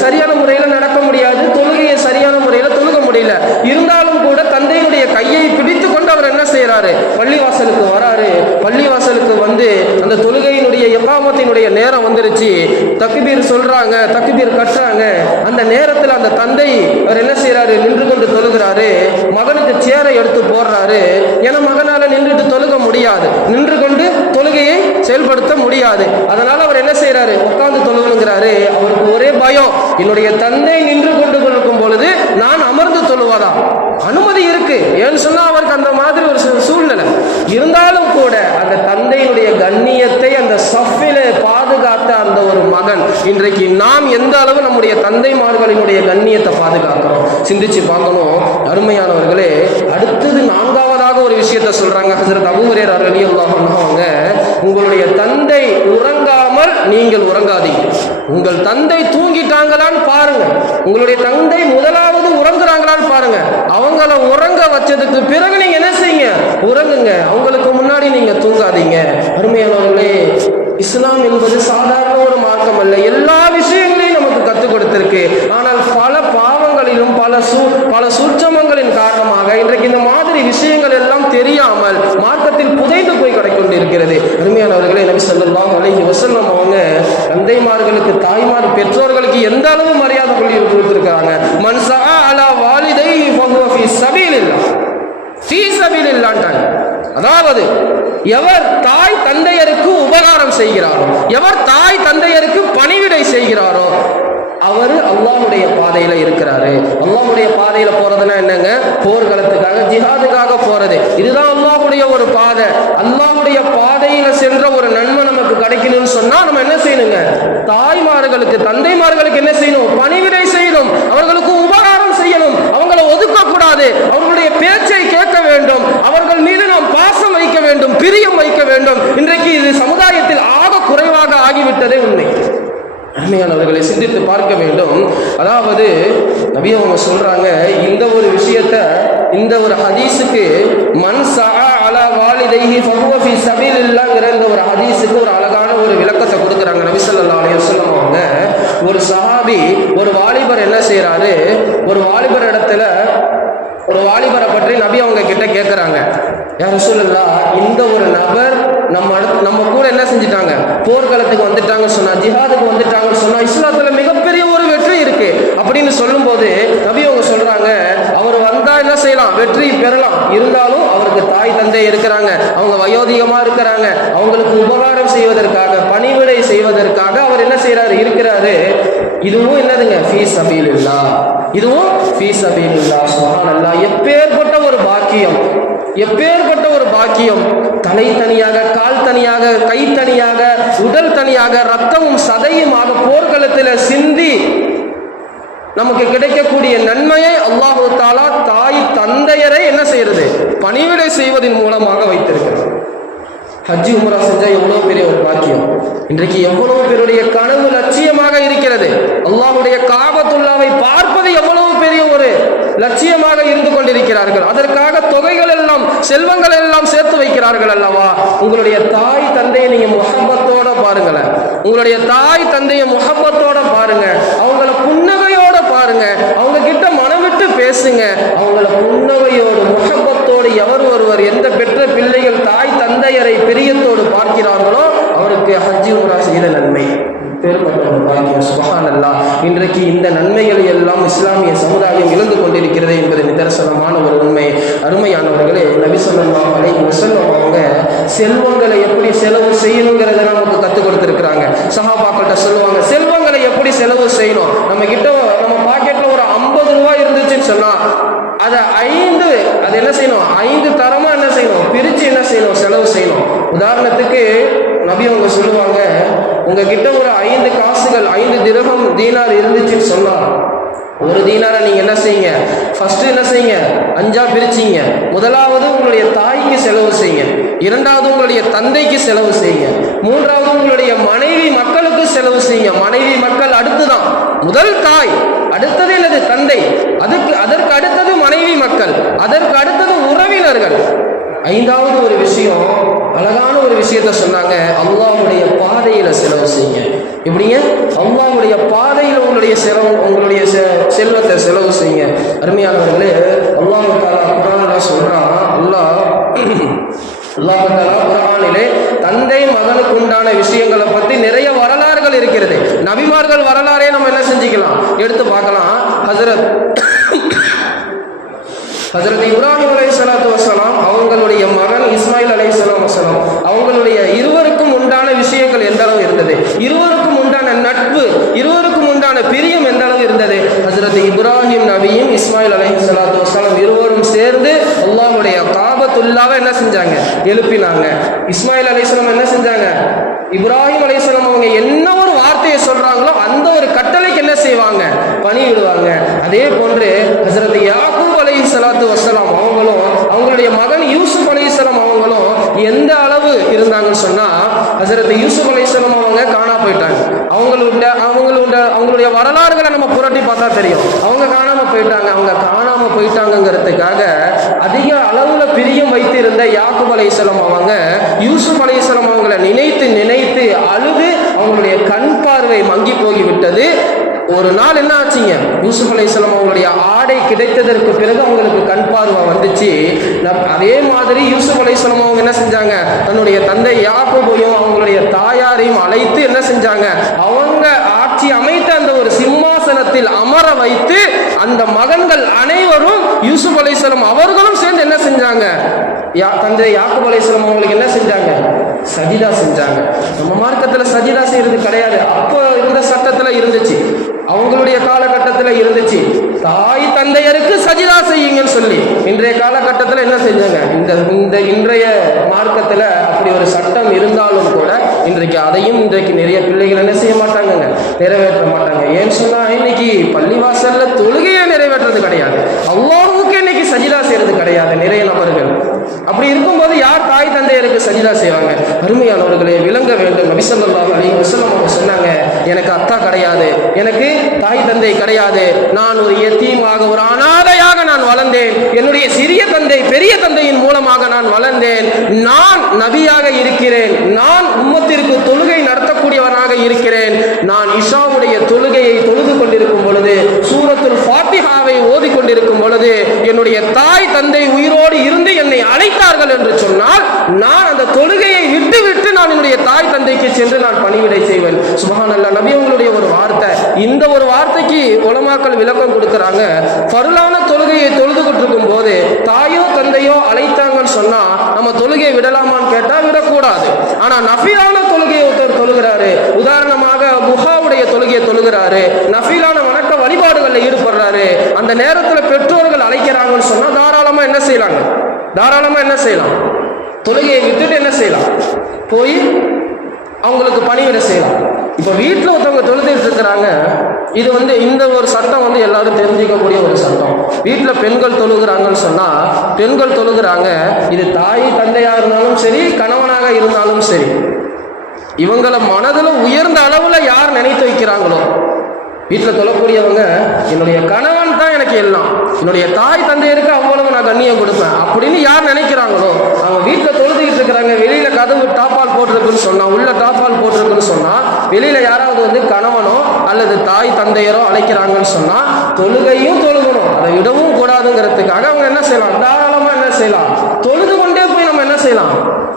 சரியான முறையில் நடக்க முடியாது, தொழுகையை சரியான முறையில் தொழுக முடியல. இருந்தாலும் கூட தந்தையினுடைய கையை பிடித்து கொண்டு அவர் என்ன செய்யறாரு? பள்ளிவாசலுக்கு வராரு. பள்ளிவாசலுக்கு வந்து அந்த தொழுகையினுடைய இகாமத்தினுடைய நேரம் வந்துருச்சு. தக்பீர் சொல்றாங்க, தக்பீர் கட்டுறாங்க. அந்த நேரத்தில் அந்த தந்தை அவர் என்ன செய்யறாரு? நின்று கொண்டு தொழுகிறாரு. மகனுக்கு சேரை எடுத்து போடுறாரு. ஏன்னா மகனால நின்றுட்டு தொழுக முடியாது, நின்று கொண்டு தொழுகையை செயல்படுத்த முடியாது. அதனால அவர் என்ன செய்யறாரு? உட்கார்ந்து தொழுகிறாரு. அவருக்கு ஒரே பயம், என்னுடைய தந்தை நின்று கொண்டு கொடுக்கும் பொழுது நான் அமர்ந்து தொழுவதா? அனுமதி இருக்கு, ஏன்னு சொன்னா அவருக்கு அந்த மாதிரி ஒரு சூழ்நிலை இருந்தாலும் கூட அந்த தந்தையினுடைய கண்ணியத்தை அந்த சஃபில பாதுகாத்த அந்த ஒரு மகன், இன்றைக்கு நாம் எந்த அளவு நம்முடைய தந்தைமார்களினுடைய கண்ணியத்தை பாதுகாக்கிறோம் சிந்திச்சு பார்க்கணும். அருமையானவர்களே, அடுத்தது 4வதாக ஒரு விஷயத்தை சொல்றாங்க ஹஜ்ரத் அபூ ஹுரைரா ரலியல்லாஹு அன்ஹு அவங்க, உங்களுடைய தந்தை உறங்காமல் நீங்கள் உறங்காதீங்க. உங்கள் தந்தை தூங்கிட்டாங்களான்னு பாருங்க, உங்களுடைய தந்தை முதலாவது உறங்குறாங்களான்னு பாருங்க. அவங்கள உறங்க வச்சதுக்கு பிறகு நீங்க என்ன செய்யுங்க? உறங்குங்க. அவங்களுக்கு முன்னாடி நீங்க தூங்காதீங்க. அருமையானவர்களே, இஸ்லாம் என்பது சாதாரண ஒரு மார்க்கம் அல்ல. எல்லா விஷயங்களையும் நமக்கு கற்றுக் கொடுத்திருக்கு. ஆனால் பல பாவங்களிலும் பல சூட்சமங்களின் காரணமாக இன்றைக்கு இந்த மாதிரி விஷயங்கள் எல்லாம் தெரியாமல் மார்க்கத்தில் புதைந்து போய் கொண்டிருக்கிறது. அருமையானவர்களே, நபி ஸல்லல்லாஹு அலைஹி வஸல்லம் அவங்க தந்தைமார்களுக்கு, தாய்மார், பெற்றோர்களுக்கு எந்த அளவு மரியாதை கொடுத்திருக்கிறாங்க. மன் ஸஆ அலா வாலிதைஹி ஃபஹுவ ஃபீ ஸபீலில்லாஹ், ஃபீ ஸபீலில்லாஹ். அதாவது எவர் தாய் தந்தையருக்கு உபகாரம் செய்கிறாரோ, எவர் தாய் தந்தையருக்கு பணிவிடை செய்கிறாரோ அவர் அல்லாஹ்வுடைய பாதையில இருக்கிறாரு. அல்லாஹ்வுடைய பாதையில போறதுன்னா என்னங்க? போர்க்களத்துக்காக, ஜிஹாதுக்காக போறது. இதுதான் அல்லாஹ்வுடைய ஒரு பாதை. அல்லாஹ்வுடைய பாதையில சென்ற ஒரு நன்மை நமக்கு கிடைக்கணும்னு சொன்னா நம்ம என்ன செய்யணுங்க? தாய்மார்களுக்கு, தந்தைமார்களுக்கு என்ன செய்யணும்? பணிவிடை செய்யணும். அவர்களுக்கு உபகாரம் செய்யணும். அவங்களை ஒதுக்க கூடாது. அவர்களுடைய பேச்சை கேட்க வேண்டும். அவர்கள் மீது நாம் பாசம் வைக்க வேண்டும், பிரியம் வைக்க வேண்டும். இன்றைக்கு இது சமுதாயத்தில் ஆக குறைவாக ஆகிவிட்டதே உண்மை. அருமையானவர்களை சிந்தித்து பார்க்க வேண்டும். அதாவது நபி அவங்க சொல்றாங்க, இந்த ஒரு விஷயத்தை, இந்த ஒரு ஹதீஸுக்கு மன் ஸஆ அலா வாலிதைஹி ஃபஹுவ ஃபீ ஸபீலில்லாஹ்ங்கற இந்த ஒரு ஹதீஸுக்கு ஒரு அழகான ஒரு விளக்கத்தை கொடுக்குறாங்க நபி ஸல்லல்லாஹு அலைஹி வஸல்லம் அவங்க. ஒரு சஹாபி, ஒரு வாலிபர் என்ன செய்யறாரு? ஒரு வாலிபர் இடத்துல, ஒரு வாலிபரை பற்றி நபி அவங்க கிட்ட கேட்கிறாங்க, யா ரசூலுல்லாஹ், இந்த ஒரு நபர் நம்ம கூட என்ன செஞ்சிட்டாங்க? போர்க்களத்துக்கு வந்துட்டாங்க சொன்னா, ஜிஹாதுக்கு வந்துட்டாங்கன்னு சொன்னா இஸ்லாத்துல மிகப்பெரிய ஒரு வெற்றி இருக்கு அப்படின்னு சொல்லும் போது நபி அவங்க சொல்றாங்க, அவர் வந்தா என்ன செய்யலாம்? வெற்றி பெறலாம். இருந்தாலும் அவருக்கு தாய் தந்தை இருக்கிறாங்க, அவங்க வயோதிகமா இருக்கிறாங்க. அவங்களுக்கு உபகாரம் செய்வதற்காக, பணிவிடை செய்வதற்காக அவர் என்ன செய்யறாரு? இருக்கிறாரு. இதுவும் என்னதுங்க? ஃபீ ஸபீலில்லாஹ். இதுவும் ஃபீ ஸபீலில்லாஹ். சுப்ஹானல்லாஹ். எப்பேற்பட்ட ஒரு பாக்கியம், எப்பேற்பட்ட ஒரு பாக்கியம். தலை தனியாக, கால் தனியாக, கை தனியாக, உடல் தனியாக, ரத்தமும் சதையுமாக போர்க்களத்தில் சிந்தி நமக்கு கிடைக்கக்கூடிய நன்மையை அல்லாஹ் தஆலா தாய் தந்தையரை என்ன செய்யறது? பணிவிடை செய்வதன் மூலமாக வைத்திருக்கிறது. ஹஜ்ஜி உம்ரா செஞ்சா எவ்வளவு பெரிய ஒரு பாக்கியம். இன்றைக்கு எவ்வளவு பேருடைய கனவு லட்சியமாக இருக்கிறது. அல்லாஹ்வுடைய காபத்துல்லாவை பார்ப்பது எவ்வளவு பெரிய ஒரு லட்சியமாக கொண்டிருக்கிறார்கள், அதற்காக தொகைகள் எல்லாம் செல்வங்கள் எல்லாம் சேர்த்து வைக்கிறார்கள் அல்லவா. உங்களுடைய தாய் தந்தையை நீங்க முஹப்பத்தோட பாருங்களேன், உங்களுடைய தாய் தந்தையை முஹப்பத்தோட பாருங்க, அவங்கள புன்னகையோட பாருங்க, அவங்க கிட்ட மனவிட்டு பேசுங்க, அவங்கள புன்னகையோடு முஹப்பத்தோடு எவர் ஒருவர் எந்த பெற்ற பிள்ளைகள் தாய் தந்தையரை பிரியத்தோடு பார்க்கிறார்களோ அவருக்கு ஹஜ்ஜி உம்ரா செய்த நன்மை சுப்ஹானல்லாஹ். இன்றைக்கு இந்த நன்மைகளை எல்லாம் இஸ்லாமிய சமுதாயம் இழந்து கொண்டிருக்கிறது என்பது நிதர்சனமான ஒரு உண்மை. அருமையானவர்களே, நபி ஸல்லல்லாஹு அலைஹி வஸல்லம் அவங்க செல்வங்களை எப்படி செலவு செய்யணுங்கிறத நமக்கு கற்றுக் கொடுத்துருக்கிறாங்க. சஹாபாக்கள்கிட்ட சொல்லுவாங்க, செல்வங்களை எப்படி செலவு செய்யணும். நம்ம கிட்ட நம்ம பாக்கெட்ல ஒரு 50 ரூபாய் இருந்துச்சுன்னு சொன்னா அதை அது என்ன செய்யணும், 5 தரமா என்ன செய்யணும், பிரிச்சு என்ன செய்யணும், செலவு செய்யணும். உதாரணத்துக்கு நபி அவங்க சொல்லுவாங்க, உங்ககிட்ட ஒரு 5 காசுகள் 5 திரகம் தீனார் இருந்துச்சுன்னு சொன்னா, ஒரு தீனாரை நீங்க என்ன செய்யுங்க, ஃபர்ஸ்ட் என்ன செய்யுங்க, 5ஆ பிரிச்சிங்க. முதலாவது உங்களுடைய தாய்க்கு செலவு செய்யுங்க, இரண்டாவது உங்களுடைய தந்தைக்கு செலவு செய்யுங்க, மூன்றாவது உங்களுடைய மனைவி மக்களுக்கு செலவு செய்யுங்க. மனைவி மக்கள் அடுத்துதான், முதல் தாய், அடுத்தது என்னது தந்தை, அதற்கு அடுத்தது மனைவி மக்கள், அதற்கு அடுத்தது உறவினர்கள். 5வது ஒரு விஷயம், அழகான ஒரு விஷயத்த சொன்னாங்க, அல்லாஹ்வுடைய பாதையில செலவு செய்யுங்க. எப்படிங்க, அல்லாஹ்வுடைய பாதையில உங்களுடைய செல்வத்தை செலவு செய்யுங்க. அருமையானவர்களே, அல்லாஹ் தஆலா குர்ஆன்ல சொல்றான், அல்லாஹ் தஆலா குர்ஆனிலே தந்தை மகனுக்கு உண்டான விஷயங்களை பற்றி நிறைய வரலாறுகள் இருக்கிறது. நபிமார்கள் வரலாறே நம்ம என்ன செஞ்சுக்கலாம், எடுத்து பார்க்கலாம். ஹஜ்ரத் இப்ராஹிம் அலைஹிஸ்ஸலாத்து வஸ்ஸலாம் அவங்களுடைய மகன் இஸ்மாயில் அலைஹிஸ்ஸலாம் வஸ்ஸலாம் அவங்களுடைய இருவருக்கும் உண்டான விஷயங்கள் எந்த அளவு இருந்தது, இருவருக்கும் உண்டான நட்பு, இருவருக்கும் உண்டான பிரியம் எந்த அளவு இருந்தது. ஹஜ்ரத் இப்ராஹிம் நபியும் இஸ்மாயில் அலைஹிஸ்ஸலாத்து வஸ்ஸலாம் இருவரும் சேர்ந்து அல்லாஹ்வுடைய காபத்துல்லாவை என்ன செஞ்சாங்க, எழுப்பினாங்க. இஸ்மாயில் அலைஹிஸ்ஸலாம் என்ன செஞ்சாங்க, இப்ராஹிம் அலைஹிஸ்ஸலாம் அவங்க என்ன ஒரு வார்த்தையை சொல்றாங்களோ அந்த ஒரு கட்டளைக்கு என்ன செய்வாங்க, பணியிடுவாங்க. அதே போன்று ஹஜ்ரத் யாக்கூப் அலைஹிஸ்ஸலாத்து வஸ்ஸலாம் அவங்களும் அவங்களுடைய மகன் யூசுப் அலைஹிஸ்ஸலாம் அவங்களும் எந்த அளவு இருந்தாங்கன்னு சொன்னா, ஹஜ்ரத் யூசுப் அலைஹிஸ்ஸலாம் அவங்க காணா போயிட்டாங்க. அவங்களுடைய வரலாறுகளை நம்ம புரட்டி பார்த்தா தெரியும், அவங்க காணாம போயிட்டாங்க. அவங்க காணாம போயிட்டாங்கிறதுக்காக அதிக அளவுல பிரியம் வைத்திருந்த யாக்கூப் அலைஹிஸ்ஸலாம் அவங்க யூசுப் அலைஹிஸ்ஸலாம் அவங்களை நினைத்து நினைத்து அழுது அவங்களுடைய கண் பார்வை மங்கி போகிவிட்டது. ஒரு நாள் என்ன ஆச்சுங்க, யூசுப் அலைஹிஸ்ஸலாம் அவங்களுடைய ஆடை கிடைத்ததற்கு பிறகு அவங்களுக்கு கண் பார்வை வந்துச்சு. அதே மாதிரி யூசுப் அலைஹிஸ்ஸலாம் அவங்க என்ன செஞ்சாங்க, தன்னுடைய தந்தை யாக்கூபையும் அவங்களுடைய தாயாரையும் அழைத்து என்ன செஞ்சாங்க, அவங்க ஆட்சி அமைத்த அந்த ஒரு சிம்மாசனத்தில் அமர வைத்து அந்த மகன்கள் அனைவரும் யூசுப் அலைஹிஸ்ஸலாம் அவர்களும் சேர்ந்து என்ன செஞ்சாங்க, தந்தை யாக்கூப் அலைஹிஸ்ஸலாம் அவங்களுக்கு என்ன செஞ்சாங்க, சஜிதா செஞ்சாங்க. நம்ம மார்க்கத்தில் சஜிதா செய்யறது கிடையாது, அப்போ இருந்த சட்டத்தில் இருந்துச்சு, அவங்களுடைய காலகட்டத்தில் இருந்துச்சு. தாய் தந்தையருக்கு சஜிதா செய்யுங்கன்னு சொல்லி இன்றைய காலகட்டத்தில் என்ன செஞ்சாங்க, இந்த இன்றைய மார்க்கத்தில் அப்படி ஒரு சட்டம் இருந்தாலும் கூட இன்றைக்கு அதையும் இன்றைக்கு நிறைய பிள்ளைகள் என்ன செய்ய மாட்டாங்க, நிறைவேற்ற மாட்டாங்க. ஏன்னு சொன்னா இன்னைக்கு பள்ளிவாசல்ல தொழுகையை நிறைவேற்றது கிடையாது, அல்லாஹ்வுக்கு இன்னைக்கு சஜிதா செய்யறது கிடையாது நிறைய நபர்கள். அப்படி இருக்கும்போது யார் தாய் தந்தையருக்கு சஜிதா செய்வாங்க? அருமையானவர்களே, விளங்க வேண்டும். நபி ஸல்லல்லாஹு அலைஹி வஸல்லம் அவங்க சொன்னாங்க, எனக்கு அத்தா கிடையாது, எனக்கு தாய் தந்தை கிடையாது, நான் ஒரு யத்தீமாக ஒரு அனாதையாக நான் வளர்ந்தேன், என்னுடைய சிறிய தந்தை பெரிய தந்தையின் மூலமாக நான் வளர்ந்தேன், நான் நபியாக இருக்கிறேன், நான் உம்மத்திற்கு தொழுகை நடத்தக்கூடியவனாக இருக்கிறேன், நான் இஷாவுடைய தொழுகையை தொழுது கொண்டிருக்கும் பொழுது சூரத்துல் ஃபாத்திஹாவை ஓதி கொண்டிருக்கும் பொழுது என்னுடைய தாய் தந்தை உயிரோடு இருந்து என்னை அழைத்தார்கள் என்று சொன்னால் நான் அந்த தொழுகையை விட்டு நான் என்னுடைய தாய் தந்தைக்கு சென்று நான் பணிவிடை செய்வேன். சுப்ஹானல்லாஹ். நபி உங்களுடைய ஒரு வார்த்தை, இந்த ஒரு வார்த்தைக்கு உலமாக்கள் விளக்கம் கொடுக்கிறாங்க. ஃபர்லான தொழுகையை தொழுதுகிட்டு இருக்கும் போது தாயோ தந்தையோ அழைத்தாங்கன்னு சொன்னா நம்ம தொழுகையை விடலாமான்னு கேட்டா விடக்கூடாது. ஆனா நஃபிலான தொழுகையை ஒருத்தர் தொழுகிறாரு, உதாரணமாக முஹாவுடைய தொழுகையை தொழுகிறாரு, நஃபிலான வணக்க வழிபாடுகளில் ஈடுபடுறாரு, அந்த நேரத்தில் பெற்றோர்கள் அழைக்கிறாங்கன்னு சொன்னா தாராளமா என்ன செய்யலாம், தொழுகையை விட்டுட்டு என்ன செய்யலாம், போய் அவங்களுக்கு பணிவிட செய்யலாம். இப்போ வீட்டில் ஒருத்தவங்க தொழுதுட்டு இருக்கிறாங்க, இது இந்த ஒரு சட்டம் எல்லாரும் தெரிஞ்சிக்கக்கூடிய ஒரு சட்டம். வீட்டில் பெண்கள் தொழுகிறாங்கன்னு சொன்னால் பெண்கள் தொழுகிறாங்க, இது தாய் தந்தையாக இருந்தாலும் சரி கணவனாக இருந்தாலும் சரி, இவங்களை மனதில் உயர்ந்த அளவில் யார் நினைத்து வைக்கிறாங்களோ, வீட்டில் தொழக்கூடியவங்க என்னுடைய கணவன் தான் எனக்கு எல்லாம், என்னுடைய தாய் தந்தையருக்கு அவ்வளவு நான் கண்ணியம் கொடுப்பேன் அப்படின்னு யார் நினைக்கிறாங்களோ அவங்க வீட்டில் தொழுதுகிட்டு இருக்கிறாங்க. வெளியில கதவு டாப்பால் போட்டிருக்குன்னு சொன்னா, உள்ள டாப்பால் போட்டிருக்குன்னு சொன்னா, வெளியில யாராவது வந்து கணவனோ அல்லது தாய் தந்தையரோ அழைக்கிறாங்கன்னு சொன்னா தொழுகையும் தொழுகணும், அதை விடவும் கூடாதுங்கிறதுக்காக அவங்க என்ன செய்யலாம், தாராளமா என்ன செய்யலாம், தொழுது கொண்டே போய் நம்ம என்ன செய்யலாம்,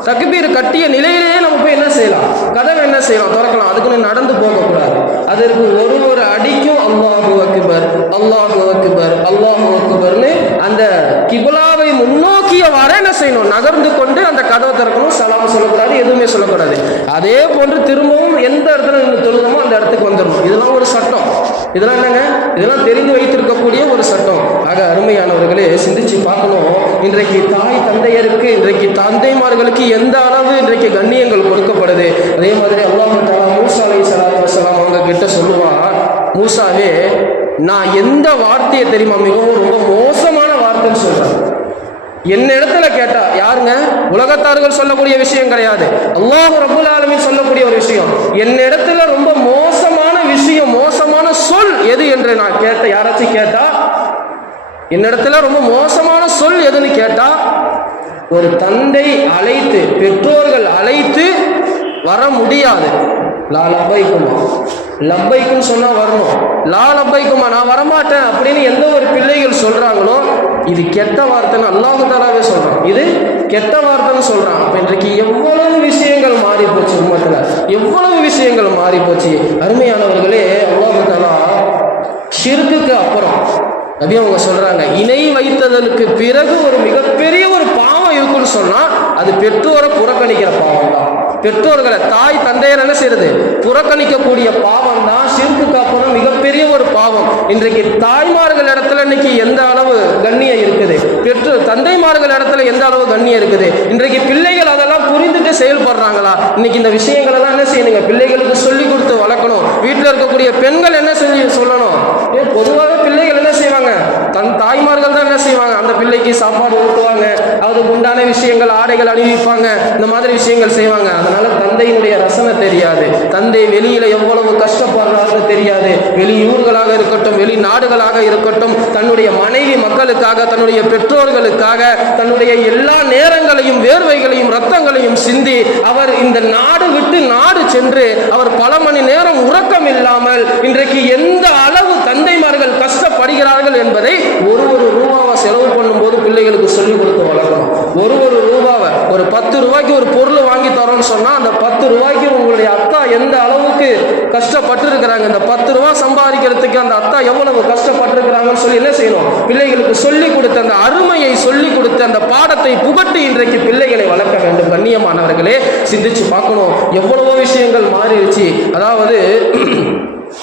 தக்பீர் கட்டிய நிலையிலேயே நம்ம போய் என்ன செய்யலாம், கதவை என்ன செய்யலாம், திறக்கலாம். அதுக்குன்னு நடந்து போகக்கூடாது. அதற்கு ஒரு அடிக்கும் அல்லாஹு அக்பர் அல்லாஹு அக்பர் அல்லாஹு அக்பர்னு அந்த கிப்லாவை முன்னோக்கியவாறு என்ன செய்யணும், நகர்ந்து கொண்டு அந்த கதவை திறக்கணும். சலாம் சொல்லக்கூடாது, எதுவுமே சொல்லக்கூடாது. அதே போன்று திரும்பவும் எந்த இடத்துல நின்று தொழுதமோ அந்த இடத்துக்கு வந்துடணும். இதெல்லாம் ஒரு சட்டம். இதெல்லாம் என்னங்க, இதெல்லாம் தெரிந்து வைத்திருக்கக்கூடிய ஒரு சட்டம். ஆக அருமையானவர்களே, சிந்திச்சு பார்க்கணும். இன்றைக்கு தாய் தந்தையருக்கு, இன்றைக்கு தந்தைமார்களுக்கு எந்த அளவு இன்றைக்கு கண்ணியங்கள் கொடுக்கப்படுது. அதே மாதிரி அல்லாஹ் தஆலா மூசா அலைஹிஸ்ஸலாத்து வஸலாம் அவங்க கிட்ட சொல்லுவார், மூசாவே நான் எந்த வார்த்தையை தெரியுமா மிகவும் ரொம்ப மோசமான வார்த்தைன்னு சொல்றேன். என்ன இடத்துல கேட்டா, யாருங்க, உலகத்தார்கள் சொல்லக்கூடிய விஷயம் கிடையாது, அல்லாஹ் ரப்பல் ஆலமீன் சொல்லக்கூடிய ஒரு விஷயம். என்ன இடத்துல ரொம்ப மோசமான விஷயம், மோசமான சொல் எது என்று நான் கேட்ட, யாராச்சும் கேட்டா என்னிடத்துல ரொம்ப மோசமான சொல் எதுன்னு கேட்டா, ஒரு தந்தை அழைத்து, பெற்றோர்கள் அழைத்து வர முடியாது, லா லப்பைக்குமா, லப்பைக்குன்னு சொன்னா வரணும், லா லப்பைக்குமா நான் வரமாட்டேன் அப்படின்னு எந்த ஒரு பிள்ளைகள் சொல்றாங்களோ இது கெட்ட வார்த்தைன்னு அல்லாஹ் தஆலாவே சொல்றான். இது கெட்ட வார்த்தைன்னு சொல்றான். அப்ப இன்றைக்கு எவ்வளவு விஷயங்கள் மாறி போச்சு, உம்மத்துல எவ்வளவு விஷயங்கள் மாறி போச்சு. அருமையானவர்களே, அல்லாஹ் தஆலா ஷிர்க்குக்கு அப்புறம் நபி அவங்க சொல்றாங்க, இணை வைத்ததற்கு பிறகு ஒரு மிகப்பெரிய ஒரு பாவம் இருக்குன்னு சொன்னா அது பெற்றோரை புறக்கணிக்கிற பாவம் தான். பெற்றோர்களை, தாய் தந்தையர் என்ன செய்யறது, புறக்கணிக்கக்கூடிய பாவம் தான் ஷிர்க்குக்கு அப்புறம் மிகப்பெரிய ஒரு பாவம். இன்றைக்கு தாய்மார்கள் இடத்துல இன்னைக்கு எந்த அளவு கண்ணியம் இருக்குது, தந்தைமார்கள் இடத்துல எந்த அளவு கண்ணியம் இருக்குது. இன்றைக்கு பிள்ளைகள் அதெல்லாம் புரிந்துட்டு செயல்படுறாங்களா? இன்னைக்கு இந்த விஷயங்கள் எல்லாம் என்ன செய்யணுங்க, பிள்ளைகளுக்கு சொல்லி கொடுத்து வளர்க்கணும். வீட்டில் இருக்கக்கூடிய பெண்கள் என்ன செஞ்சு சொல்லணும், பொதுவாக பிள்ளைகள் என்ன செய்வாங்க, தன் தாய்மார்கள் தான் என்ன செய்வாங்க, அந்த பிள்ளைக்கு சாப்பாடு ஊட்டுவாங்க, அதுக்கு உண்டான விஷயங்கள், ஆடைகள் அணிவிப்பாங்க, இந்த மாதிரி விஷயங்கள் செய்வாங்க. அதனால தந்தையினுடைய ரசனை தெரியாது, தந்தை வெளியில எவ்வளவு கஷ்டப்படுறாரு தெரியாது. வெளியூர்களாக இருக்கட்டும், வெளிநாடுகளாக இருக்கட்டும், தன்னுடைய மனைவி மக்களுக்காக, தன்னுடைய பெற்றோர்களுக்காக தன்னுடைய எல்லா நேரங்களையும், வேர்வைகளையும், ரத்தங்களையும் சிந்தி அவர் இந்த நாடு விட்டு நாடு சென்று அவர் பல மணி நேரம் உறக்கம் இல்லாமல் இன்றைக்கு எந்த அளவு தந்தைமார்கள் கஷ்டப்படுகிறார்கள் என்பதை ஒரு ரூபாவை செலவு பண்ணும்போது பிள்ளைகளுக்கு சொல்லிக் கொடுத்து வளர்க்கணும். ஒரு ரூபாவை, ஒரு 10 ரூபாய்க்கு ஒரு பொருள் வாங்கி தரோம்னு சொன்னா அந்த 10 ரூபாய்க்கு உங்களுடைய அத்தா எந்த அளவுக்கு கஷ்டப்பட்டு இருக்கிறாங்க, இந்த 10 ரூபாய் சம்பாதிக்கிறதுக்கு அந்த அத்தா எவ்வளவு கஷ்டப்பட்டு இருக்கிறாங்கன்னு சொல்லி என்ன செய்யணும், பிள்ளைகளுக்கு சொல்லிக் கொடுத்து அந்த அருமையை சொல்லிக் கொடுத்து அந்த பாடத்தை புகட்டி இன்றைக்கு பிள்ளைகளை வளர்க்க வேண்டும். கண்ணியமானவர்களே, சிந்திச்சு பார்க்கணும், எவ்வளவோ விஷயங்கள் மாறிடுச்சு. அதாவது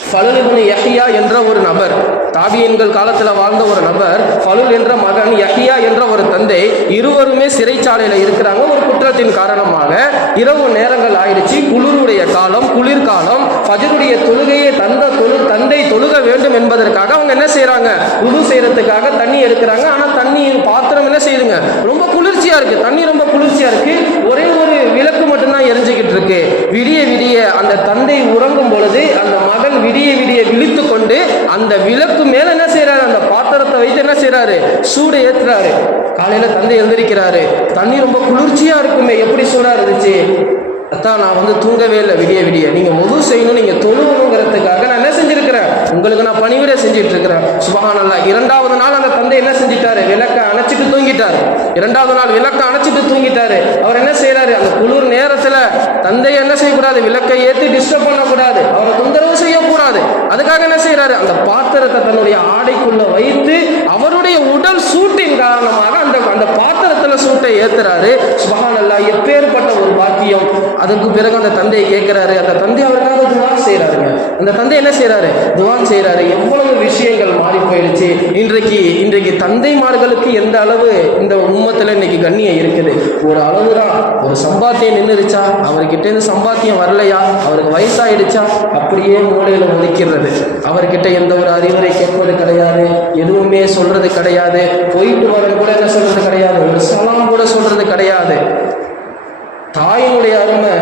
ஃபலுல் இப்னு யஹ்யா என்ற ஒரு நபர், தாபியீன்கள் காலத்தில் வாழ்ந்த ஒரு நபர், ஃபலுல் என்ற மகன், யஹ்யா என்ற ஒரு தந்தை, இருவருமே சிறைச்சாலையில் இருக்கிறாங்க. ஒரு குற்றத்தின் காரணமாக இரவு நேரங்கள் ஆயிடுச்சு, குளிருடைய காலம், குளிர்காலம், ஃபஜ்ருடைய தொழுகையை தந்தை தொழுக வேண்டும் என்பதற்காக அவங்க என்ன செய்யறாங்க, உது செய்யறதுக்காக தண்ணி எடுக்கிறாங்க. ஆனா தண்ணி பாத்திரம் என்ன செய்யுதுங்க, ரொம்ப குளிர்ச்சியா இருக்கு, தண்ணி ரொம்ப குளிர்ச்சியா இருக்கு, ஒரே ஒரு விளக்கு மட்டும்தான் எரிஞ்சுக்கிட்டு இருக்கு. விடிய விடிய அந்த தந்தை உறங்கும் பொழுது அந்த மகன் விடிய விடிய விழித்து கொண்டு அந்த விளக்கு மேல என்ன செய்யறாரு, அந்த பாத்திரத்தை வைத்து என்ன செய்யறாரு, சூடு ஏற்றுறாரு. காலையில தந்தை எழுந்திருக்கிறாரு, தண்ணி ரொம்ப குளிர்ச்சியா இருக்குமே, எப்படி சூடா இருந்துச்சு, அத்தான் நான் வந்து தூங்கவே இல்லை, விடிய விடிய நீங்க முது செய்யணும், நீங்க தொழுவணுங்கிறதுக்காக நான் என்ன செஞ்சிருக்கிறேன், உங்களுக்கு நான் பணிவிடை செஞ்சுட்டு இருக்கிறேன். சுபஹானல்லாஹ். 2வது நாள் அந்த தந்தை என்ன செஞ்சிட்டாரு, விளக்க அணைச்சிட்டு தூங்கிட்டாரு. 2வது நாள் விளக்க அணைச்சிட்டு தூங்கிட்டாரு. அவர் என்ன செய்யறாரு, அந்த குளிர் நேரத்துல தந்தை என்ன செய்யக்கூடாது, விளக்கை ஏற்றி டிஸ்டர்ப் பண்ணக்கூடாது, அவரை தொந்தரவு செய்யக்கூடாது. அதுக்காக என்ன செய்யறாரு, அந்த பாத்திரத்தை தன்னுடைய ஆடைக்குள்ள வைத்து அவருடைய உடல் சூட்டின் காரணமாக அந்த பாத்திரத்துல சூட்டை ஏத்துறாரு. சுபஹானல்லாஹ். எப்பேற்பட்ட ஒரு பாக்கியம். அதுக்கு பிறகு அந்த தந்தையை கேட்கிறாரு, அந்த தந்தை அவருக்காக துவான் செய்யறாருங்க. அந்த தந்தை என்ன செய்யறாரு, துவான் செய்யறாரு. எவ்வளவு விஷயங்கள் மாறி போயிடுச்சு. இன்றைக்கு தந்தைமார்களுக்கு எந்த அளவு இந்த உம்மத்துல இன்னைக்கு கண்ணியம் இருக்குது. ஒரு அளவுதான், ஒரு சம்பாத்தியம் நின்றுச்சா, அவர்கிட்ட இருந்து சம்பாத்தியம் வரலையா, அவருக்கு வயசாயிடுச்சா, அப்படியே மூலையில ஒதுக்கிறது. அவர்கிட்ட எந்த ஒரு அறிவுரை கேட்பது கிடையாது, எதுவுமே சொல்றது கிடையாது, போயிட்டு வரது கூட என்ன சொல்றது கிடையாது, ஒரு சலாம் கூட சொல்றது கிடையாது. தாயினுடைய அருமை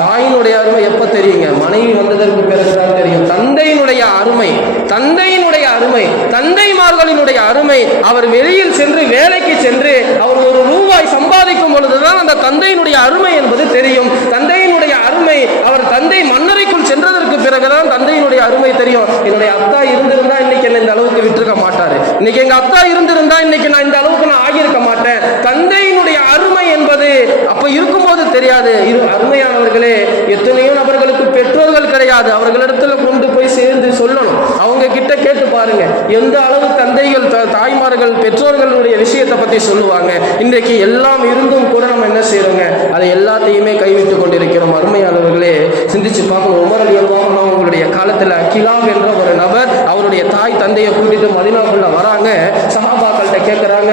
தாயினுடைய அருமை எப்ப தெரியுங்க? மனைவி வந்ததற்கு பிறகுதான் தெரியும். தந்தையினுடைய அருமை, தந்தையினுடைய அருமை, தந்தைமார்களினுடைய அருமை. அவர் வெளியில் சென்று வேலைக்கு சென்று அவர் ஒரு ரூபாய் சம்பாதிக்கும் பொழுதுதான் அந்த தந்தையினுடைய அருமை என்பது தெரியும். தந்தையினுடைய அருமை, அவர் தந்தை மன்னரைக்குள் சென்றதற்கு பிறகுதான் தந்தையினுடைய அருமை தெரியும். என்னுடைய அத்தா இருந்திருந்தா இன்னைக்கு என்ன இந்த அளவுக்கு விட்டுருக்க மாட்டாரு. இன்னைக்கு எங்க அத்தா இருந்திருந்தா இன்னைக்கு நான் இந்த அளவுக்கு நான் ஆகியிருக்க மாட்டேன். தந்தையினுடைய அருமை என்பது அப்ப இருக்கும்போது தெரியாது. அருமையானவர்களே, எத்தனையோ நபர்களுக்கு பெற்றோர்கள் கிடையாது. அவர்களிடத்துல கொண்டு போய் சேர்ந்து சொல்லணும். அவங்க கிட்ட கேட்டு பாருங்க, எந்த அளவு தந்தைகள் தாய்மார்கள் பெற்றோர்களுடைய விஷயத்தை பத்தி சொல்லுவாங்க. இன்றைக்கு எல்லாம் இருந்தும் கூட நம்ம என்ன செய்யறோங்க? அதை எல்லாத்தையுமே கைவிட்டு கொண்டிருக்கிறோம். அருமையானவர்களே, சிந்திச்சு பார்க்கணும். உமர் ரலியல்லாஹு அன்ஹு அவங்களுடைய காலத்துல கிலாப் என்ற ஒரு நபர் அவருடைய தாய் தந்தையை கூட்டிட்டு மதீனாவுக்குள்ள வராங்க. சஹாபாக்கள்கிட்ட கேட்கிறாங்க,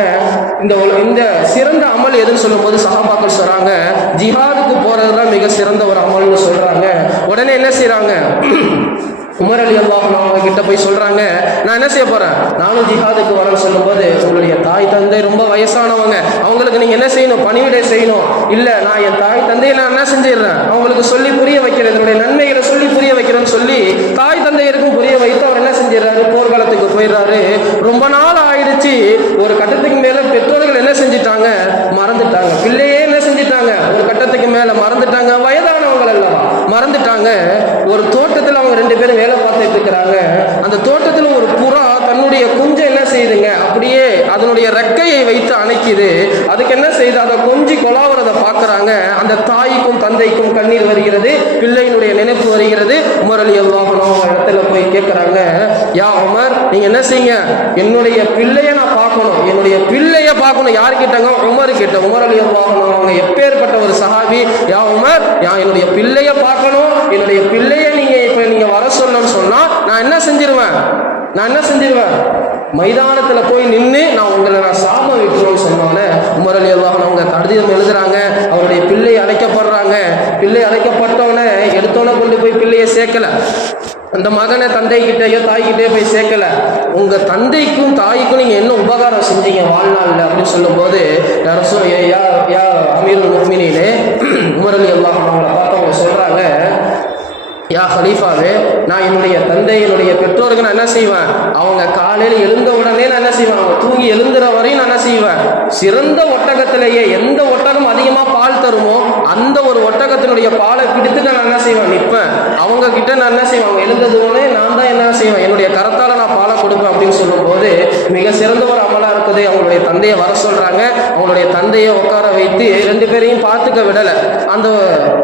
இந்த சிறந்த அமல் எதுன்னு சொல்லும் போது சஹாபாக்கள் சொல்றாங்க, ஜிஹாதுக்கு போறதுதான் மிக சிறந்த ஒரு அமல்னு சொல்றாங்க. உடனே என்ன செய்யறாங்க? உமர் ரலியல்லாஹு அன்ஹு அவங்க கிட்ட போய் சொல்றாங்க, நான் என்ன செய்ய போறேன்? நானும் ஜிஹாதுக்கு வரேன்னு சொல்லும்போது, உங்களுடைய தாய் தந்தை ரொம்ப வயசானவங்க, அவங்களுக்கு நீங்க என்ன செய்யணும்? பணிவிடை செய்யணும். இல்ல, நான் என் தாய் தந்தையை நான் என்ன செஞ்சிடறேன்? அவங்களுக்கு சொல்லி புரிய வைக்கிறேன், என்னுடைய நன்மைகளை சொல்லி புரிய வைக்கிறேன்னு சொல்லி தாய் தந்தையருக்கும் புரிய வைத்து அவர் என்ன செஞ்சிடறாரு? போர்க்காலத்துக்கு போயிடுறாரு. ரொம்ப நாள் ஆயிடுச்சு. ஒரு கட்டத்துக்கு மேல பெற்றோர்கள் என்ன செஞ்சிட்டாங்க? மறந்துட்டாங்க. பிள்ளையே என்ன செஞ்சிட்டாங்க? ஒரு கட்டத்துக்கு மேல மறந்துட்டாங்க. வயதானவங்கள் அல்லவா, மறந்துட்டாங்க. ஒரு தோட்டத்தில் அவங்க ரெண்டு பேரும் வேலை பார்த்துட்டு இருக்கிறாங்க. அந்த தோட்டத்தில் ஒரு புறா தன்னுடைய குஞ்சை என்ன செய்யுதுங்க? அப்படியே அதனுடைய ரெக்கையை வைத்து அணைக்குது. அதுக்கு என்ன செய்யுது? அதை கொஞ்சி கொலாவறதை பார்க்கறாங்க. அந்த தாய்க்கும் தந்தைக்கும் கண்ணீர் வருகிறது, பிள்ளையினுடைய நினைப்பு வருகிறது. உமர் ரலியல்லாஹு அன்ஹு இடத்துல போய் கேட்கறாங்க, யா உமர், நீங்க என்ன செய்யுங்க? என்னுடைய பிள்ளைய நான் பார்க்கணும், என்னுடைய பிள்ளைய பார்க்கணும். யார் கேட்டாங்க? உமர் கிட்ட. உமர் ரலியல்லாஹு அன்ஹு அவங்க எப்பேற்பட்ட ஒரு சஹாபி. யா உமர், என்னுடைய பிள்ளைய பார்க்கணும், என்னுடைய பிள்ளைய நீங்க வர சொல்லணும்னு சொன்னா நான் என்ன செஞ்சிருவேன்? மைதானத்துல போய் நின்று நான் சாபம் விட்டுருவேன்னு சொன்னால உமர் ரலியல்லாஹு அன்ஹு அவங்க கடிதம் எழுதுறாங்க. அவருடைய பிள்ளை அழைக்கப்படுறாங்க. பிள்ளை அழைக்கப்பட்டவன எடுத்தோன்னே கொண்டு போய் பிள்ளையை சேர்க்கல. அந்த மகனை தந்தை கிட்டேயோ தாய்கிட்டேயோ போய் சேர்க்கல. உங்க தந்தைக்கும் தாய்க்கும் நீங்க என்ன உபகாரம் செஞ்சீங்க வாழ்நாள்ல அப்படின்னு சொல்லும் போது, அமீருல் முஃமினீனே உமர் ரலியல்லாஹு அன்ஹு அவங்களை பார்த்தவங்க சொல்றாங்க, யா ஹலீஃபாவே, நான் என்னுடைய தந்தை என்னுடைய பெற்றோருக்கு நான் என்ன செய்வேன்? அவங்க காலையில் எழுந்த உடனே நான் என்ன செய்வேன்? அவங்க தூங்கி எழுந்துற வரையும் நான் என்ன செய்வேன்? சிறந்த ஒட்டகத்திலேயே எந்த ஒட்டகம் அதிகமாக பால் தருமோ அந்த ஒரு ஒட்டகத்தினுடைய பாலை பிடித்துட்டு நான் என்ன செய்வேன்? நிற்பேன். அவங்க கிட்ட நான் என்ன செய்வேன்? அவங்க எழுந்தது உடனே நான் தான் என்ன செய்வேன்? என்னுடைய கரத்தால் நான் பாலை கொடுப்பேன் அப்படின்னு சொல்லும் போது மிக சிறந்த ஒரு அமலா இருக்குது. அவங்களுடைய தந்தையை வர சொல்றாங்க. அவங்களுடைய தந்தையை உட்கார வைத்து ரெண்டு பேரையும் பார்த்துக்க விடலை.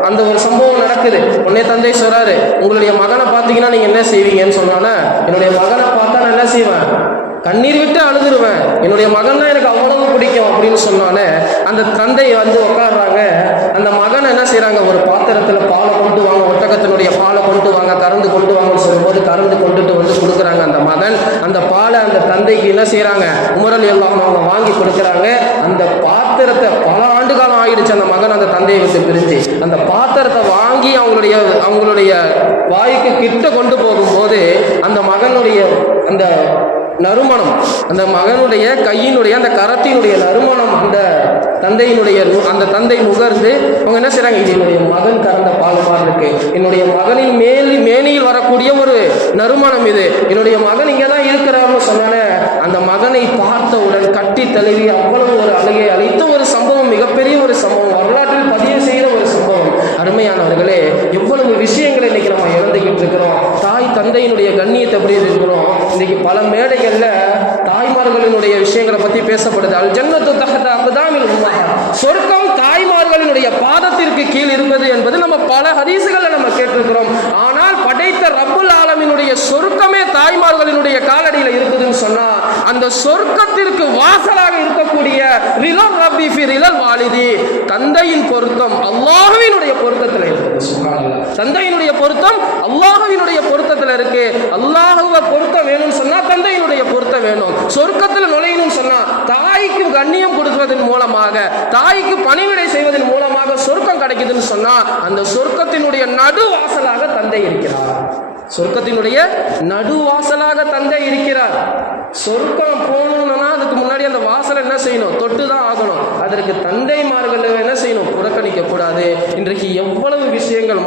அந்த ஒரு சம்பவம் நடக்குது. உடனே தந்தை சொல்றாரு, உங்களுடைய மகனை பார்த்தீங்கன்னா நீங்க என்ன செய்வீங்கன்னு சொன்னானே, என்னுடைய மகனை பார்த்தா நான் என்ன செய்வேன்? கண்ணீர் விட்டு அழுதுருவேன். என்னுடைய மகன் தான் எனக்கு அவ்வளவு பிடிக்கும் அப்படின்னு சொன்னானே, அந்த தந்தை வந்து உட்காடுறாங்க. அந்த மகன் என்ன செய்யறாங்க? ஒரு பாத்திரத்துல பாலை கொண்டு வாங்க, ஒட்டகத்தினுடைய பாலை கொண்டு வாங்க, கறந்து கொண்டு வாங்கன்னு சொல்லும்போது கறந்து கொண்டுட்டு வந்து கொடுக்குறாங்க. அந்த மகன் அந்த பாலை அந்த தந்தைக்கு என்ன செய்யறாங்க? உமர் ரலியல்லாஹு அன்ஹு அவங்க வாங்கி கொடுக்குறாங்க. அந்த பாத்திரத்தை பல ஆண்டு காலம் ஆயிடுச்சு அந்த மகன் அந்த தந்தையை விட்டு பிரிஞ்சு. அந்த பாத்திரத்தை வாங்கி அவங்களுடைய வாய்க்கு கிட்ட கொண்டு போகும்போது அந்த மகனுடைய அந்த நறுமணம், அந்த மகனுடைய கையினுடைய அந்த கரத்தினுடைய நறுமணம் அந்த தந்தை நுகர்ந்து அவங்க என்ன செய்றாங்க? இது என்னுடைய மகன் கறந்த பால் மாதிரி இருக்கு, என்னுடைய மகனின் மேனியில் வரக்கூடிய ஒரு நறுமணம் இது, என்னுடைய மகன் இங்கே தான் இருக்கிறார்னு சொன்னால அந்த மகனை பார்த்தவுடன் கட்டி தழுவி அவ்வளவு ஒரு அழகை அளித்த ஒரு சம்பவம், மிகப்பெரிய ஒரு சம்பவம், வரலாற்றில் பதிவு செய்கிற ஒரு சம்பவம். அருமையானவர்களே, எவ்வளவு விஷயங்களை இன்னைக்கு நம்ம இழந்துகிட்டு இருக்கிறோம். தாய் தந்தையினுடைய கண்ணியத்தை எப்படி இருக்கிறோம். இன்னைக்கு பல மேடைகள்ல தாய்மார்களினுடைய விஷயங்களை பத்தி பேசப்படுது. அல் ஜன்னத்து தஹ்த அக்தாமில் உம்மஹா, சொர்க்கம் தாய்மார்களினுடைய பாதத்திற்கு கீழ் இருப்பது என்பது நம்ம பல ஹதீசுகளை நம்ம கேட்டிருக்கிறோம். ஆனால் படைத்த ரப்புல் ஆலமீனுடைய சொர்க்கமே தாய்மார்களினுடைய காலடியில் இருக்குதுன்னு சொன்னா அந்த சொர்க்கத்திற்கு வாசலாக இருக்கக்கூடிய ரிலல் ரப்பி ஃபி ரிலல் வாலிதி, தந்தையின் பொருத்தம் அல்லாஹ்வினுடைய பொருத்தத்தில் இருக்குது. சுப்ஹானல்லாஹ், தந்தையினுடைய பொருத்தம் அல்லாஹ்வினுடைய பொருத்தத்தில் இருக்கு. அல்லாஹ்வை பொருத்தம் வேணும்னு சொன்னா தந்தையினுடைய பொருத்தம் வேணும். சொர்க்கத்தில் நுழையணும்னு சொன்னா தாய்க்கு கண்ணியம் கொடுப்பதன் மூலமாக, தாய்க்கு பணிவிடை செய்வதன் மூலமாக சொர்க்கம் கிடைக்குதுன்னு சொன்னா அந்த சொர்க்கத்தினுடைய நடுவாசலாக தந்தை இருக்கிறார். சொர்க்கத்தினுடைய நடுவாசலாக தந்தை இருக்கிறார். சொர்க்கம் போகணும்னா அதுக்கு முன்னாடி அந்த வாசலை என்ன செய்யணும்? தொட்டு தான் ஆகணும். அதற்கு தந்தைமார்கள் என்ன செய்யணும்? புறக்கணிக்க கூடாது. இன்றைக்கு எவ்வளவு விஷயங்கள்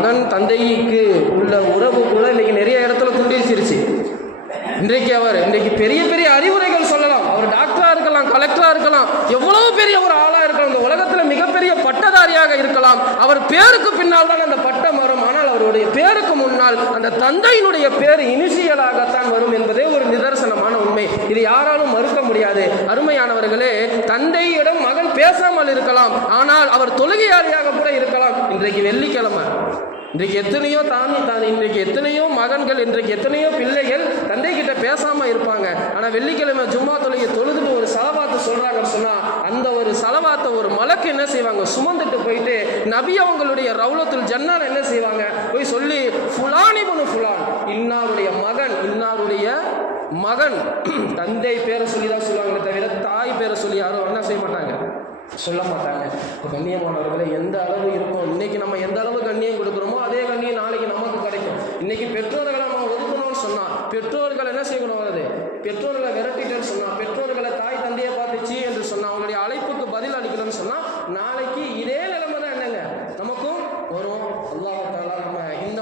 மகன் தந்தைக்கு உள்ள உறவு கூட இன்னைக்கு நிறைய இடத்துல துண்டிச்சிருச்சு. இன்றைக்கு பெரிய பெரிய அறிவுரைகள் சொல்லலாம். அவர் டாக்டரா இருக்கலாம், கலெக்டரா இருக்கலாம், எவ்வளவு பெரிய ஒரு ஆளா இருக்கலாம், இந்த உலகத்துல மிகப்பெரிய பட்டதாரியாக இருக்கலாம். அவர் பேருக்கு பின்னால் தான் அந்த பட்டம் வரும். ஆனால் அவருடைய பேருக்கு முன்னால் அந்த தந்தையினுடைய பேர் இனிஷியலாகத்தான் வரும் என்பதே ஒரு நிதர்சனமான உண்மை. இது யாராலும் மறுக்க முடியாது. அருமையானவர்களே, தந்தையிடம் மகன் பேசாமல் இருக்கலாம், ஆனால் அவர் தொழுகையாளியாக கூட இருக்கலாம். இன்றைக்கு வெள்ளிக்கிழமை, இன்றைக்கு எத்தனையோ மகன்கள், இன்றைக்கு எத்தனையோ பிள்ளைகள் தந்தை கிட்ட பேசாம இருப்பாங்க. ஆனா வெள்ளிக்கிழமை ஜும்மா தொழுகை தொழுதுட்டு ஒரு சலவாத்து சொல்றாங்கன்னு சொன்னா அந்த ஒரு சலவாத்தை ஒரு மலக்கு என்ன செய்வாங்க, சுமந்துட்டு போயிட்டு நபி அவங்களுடைய ரவுலத்துல் ஜன்னால என்ன செய்வாங்க, போய் சொல்லி ஃபுலான் இப்னு ஃபுலான், இன்னாருடைய மகன் தந்தை பேரை சொல்லி தான் சொல்லுவாங்க, தவிர தாய் பேரை சொல்லி யாரும் என்ன செய்ய மாட்டாங்க, சொல்ல மாட்டாங்க. இப்போ கண்ணியமானவர்களை எந்த அளவு இருக்கும், இன்னைக்கு நம்ம எந்த அளவு கண்ணியம் கொடுக்குறோமோ அதே கண்ணியம் நாளைக்கு நமக்கு கிடைக்கும். இன்னைக்கு பெற்றோர்களை நம்ம ஒதுக்கணும்னு சொன்னா பெற்றோர்கள் என்ன செய்யணும், வருது பெற்றோர்களை விரட்டிட்டேன்னு சொன்னா, பெற்றோர்களை தாய் தந்தையை பார்த்துச்சு என்று சொன்னா, அவங்களுடைய அழைப்புக்கு பதில் அளிக்கணும்னு சொன்னா நாளைக்கு இதே நிலைமை தான் என்னங்க நமக்கும் வரும். அல்லாஹ் தஆலா நம்ம இந்த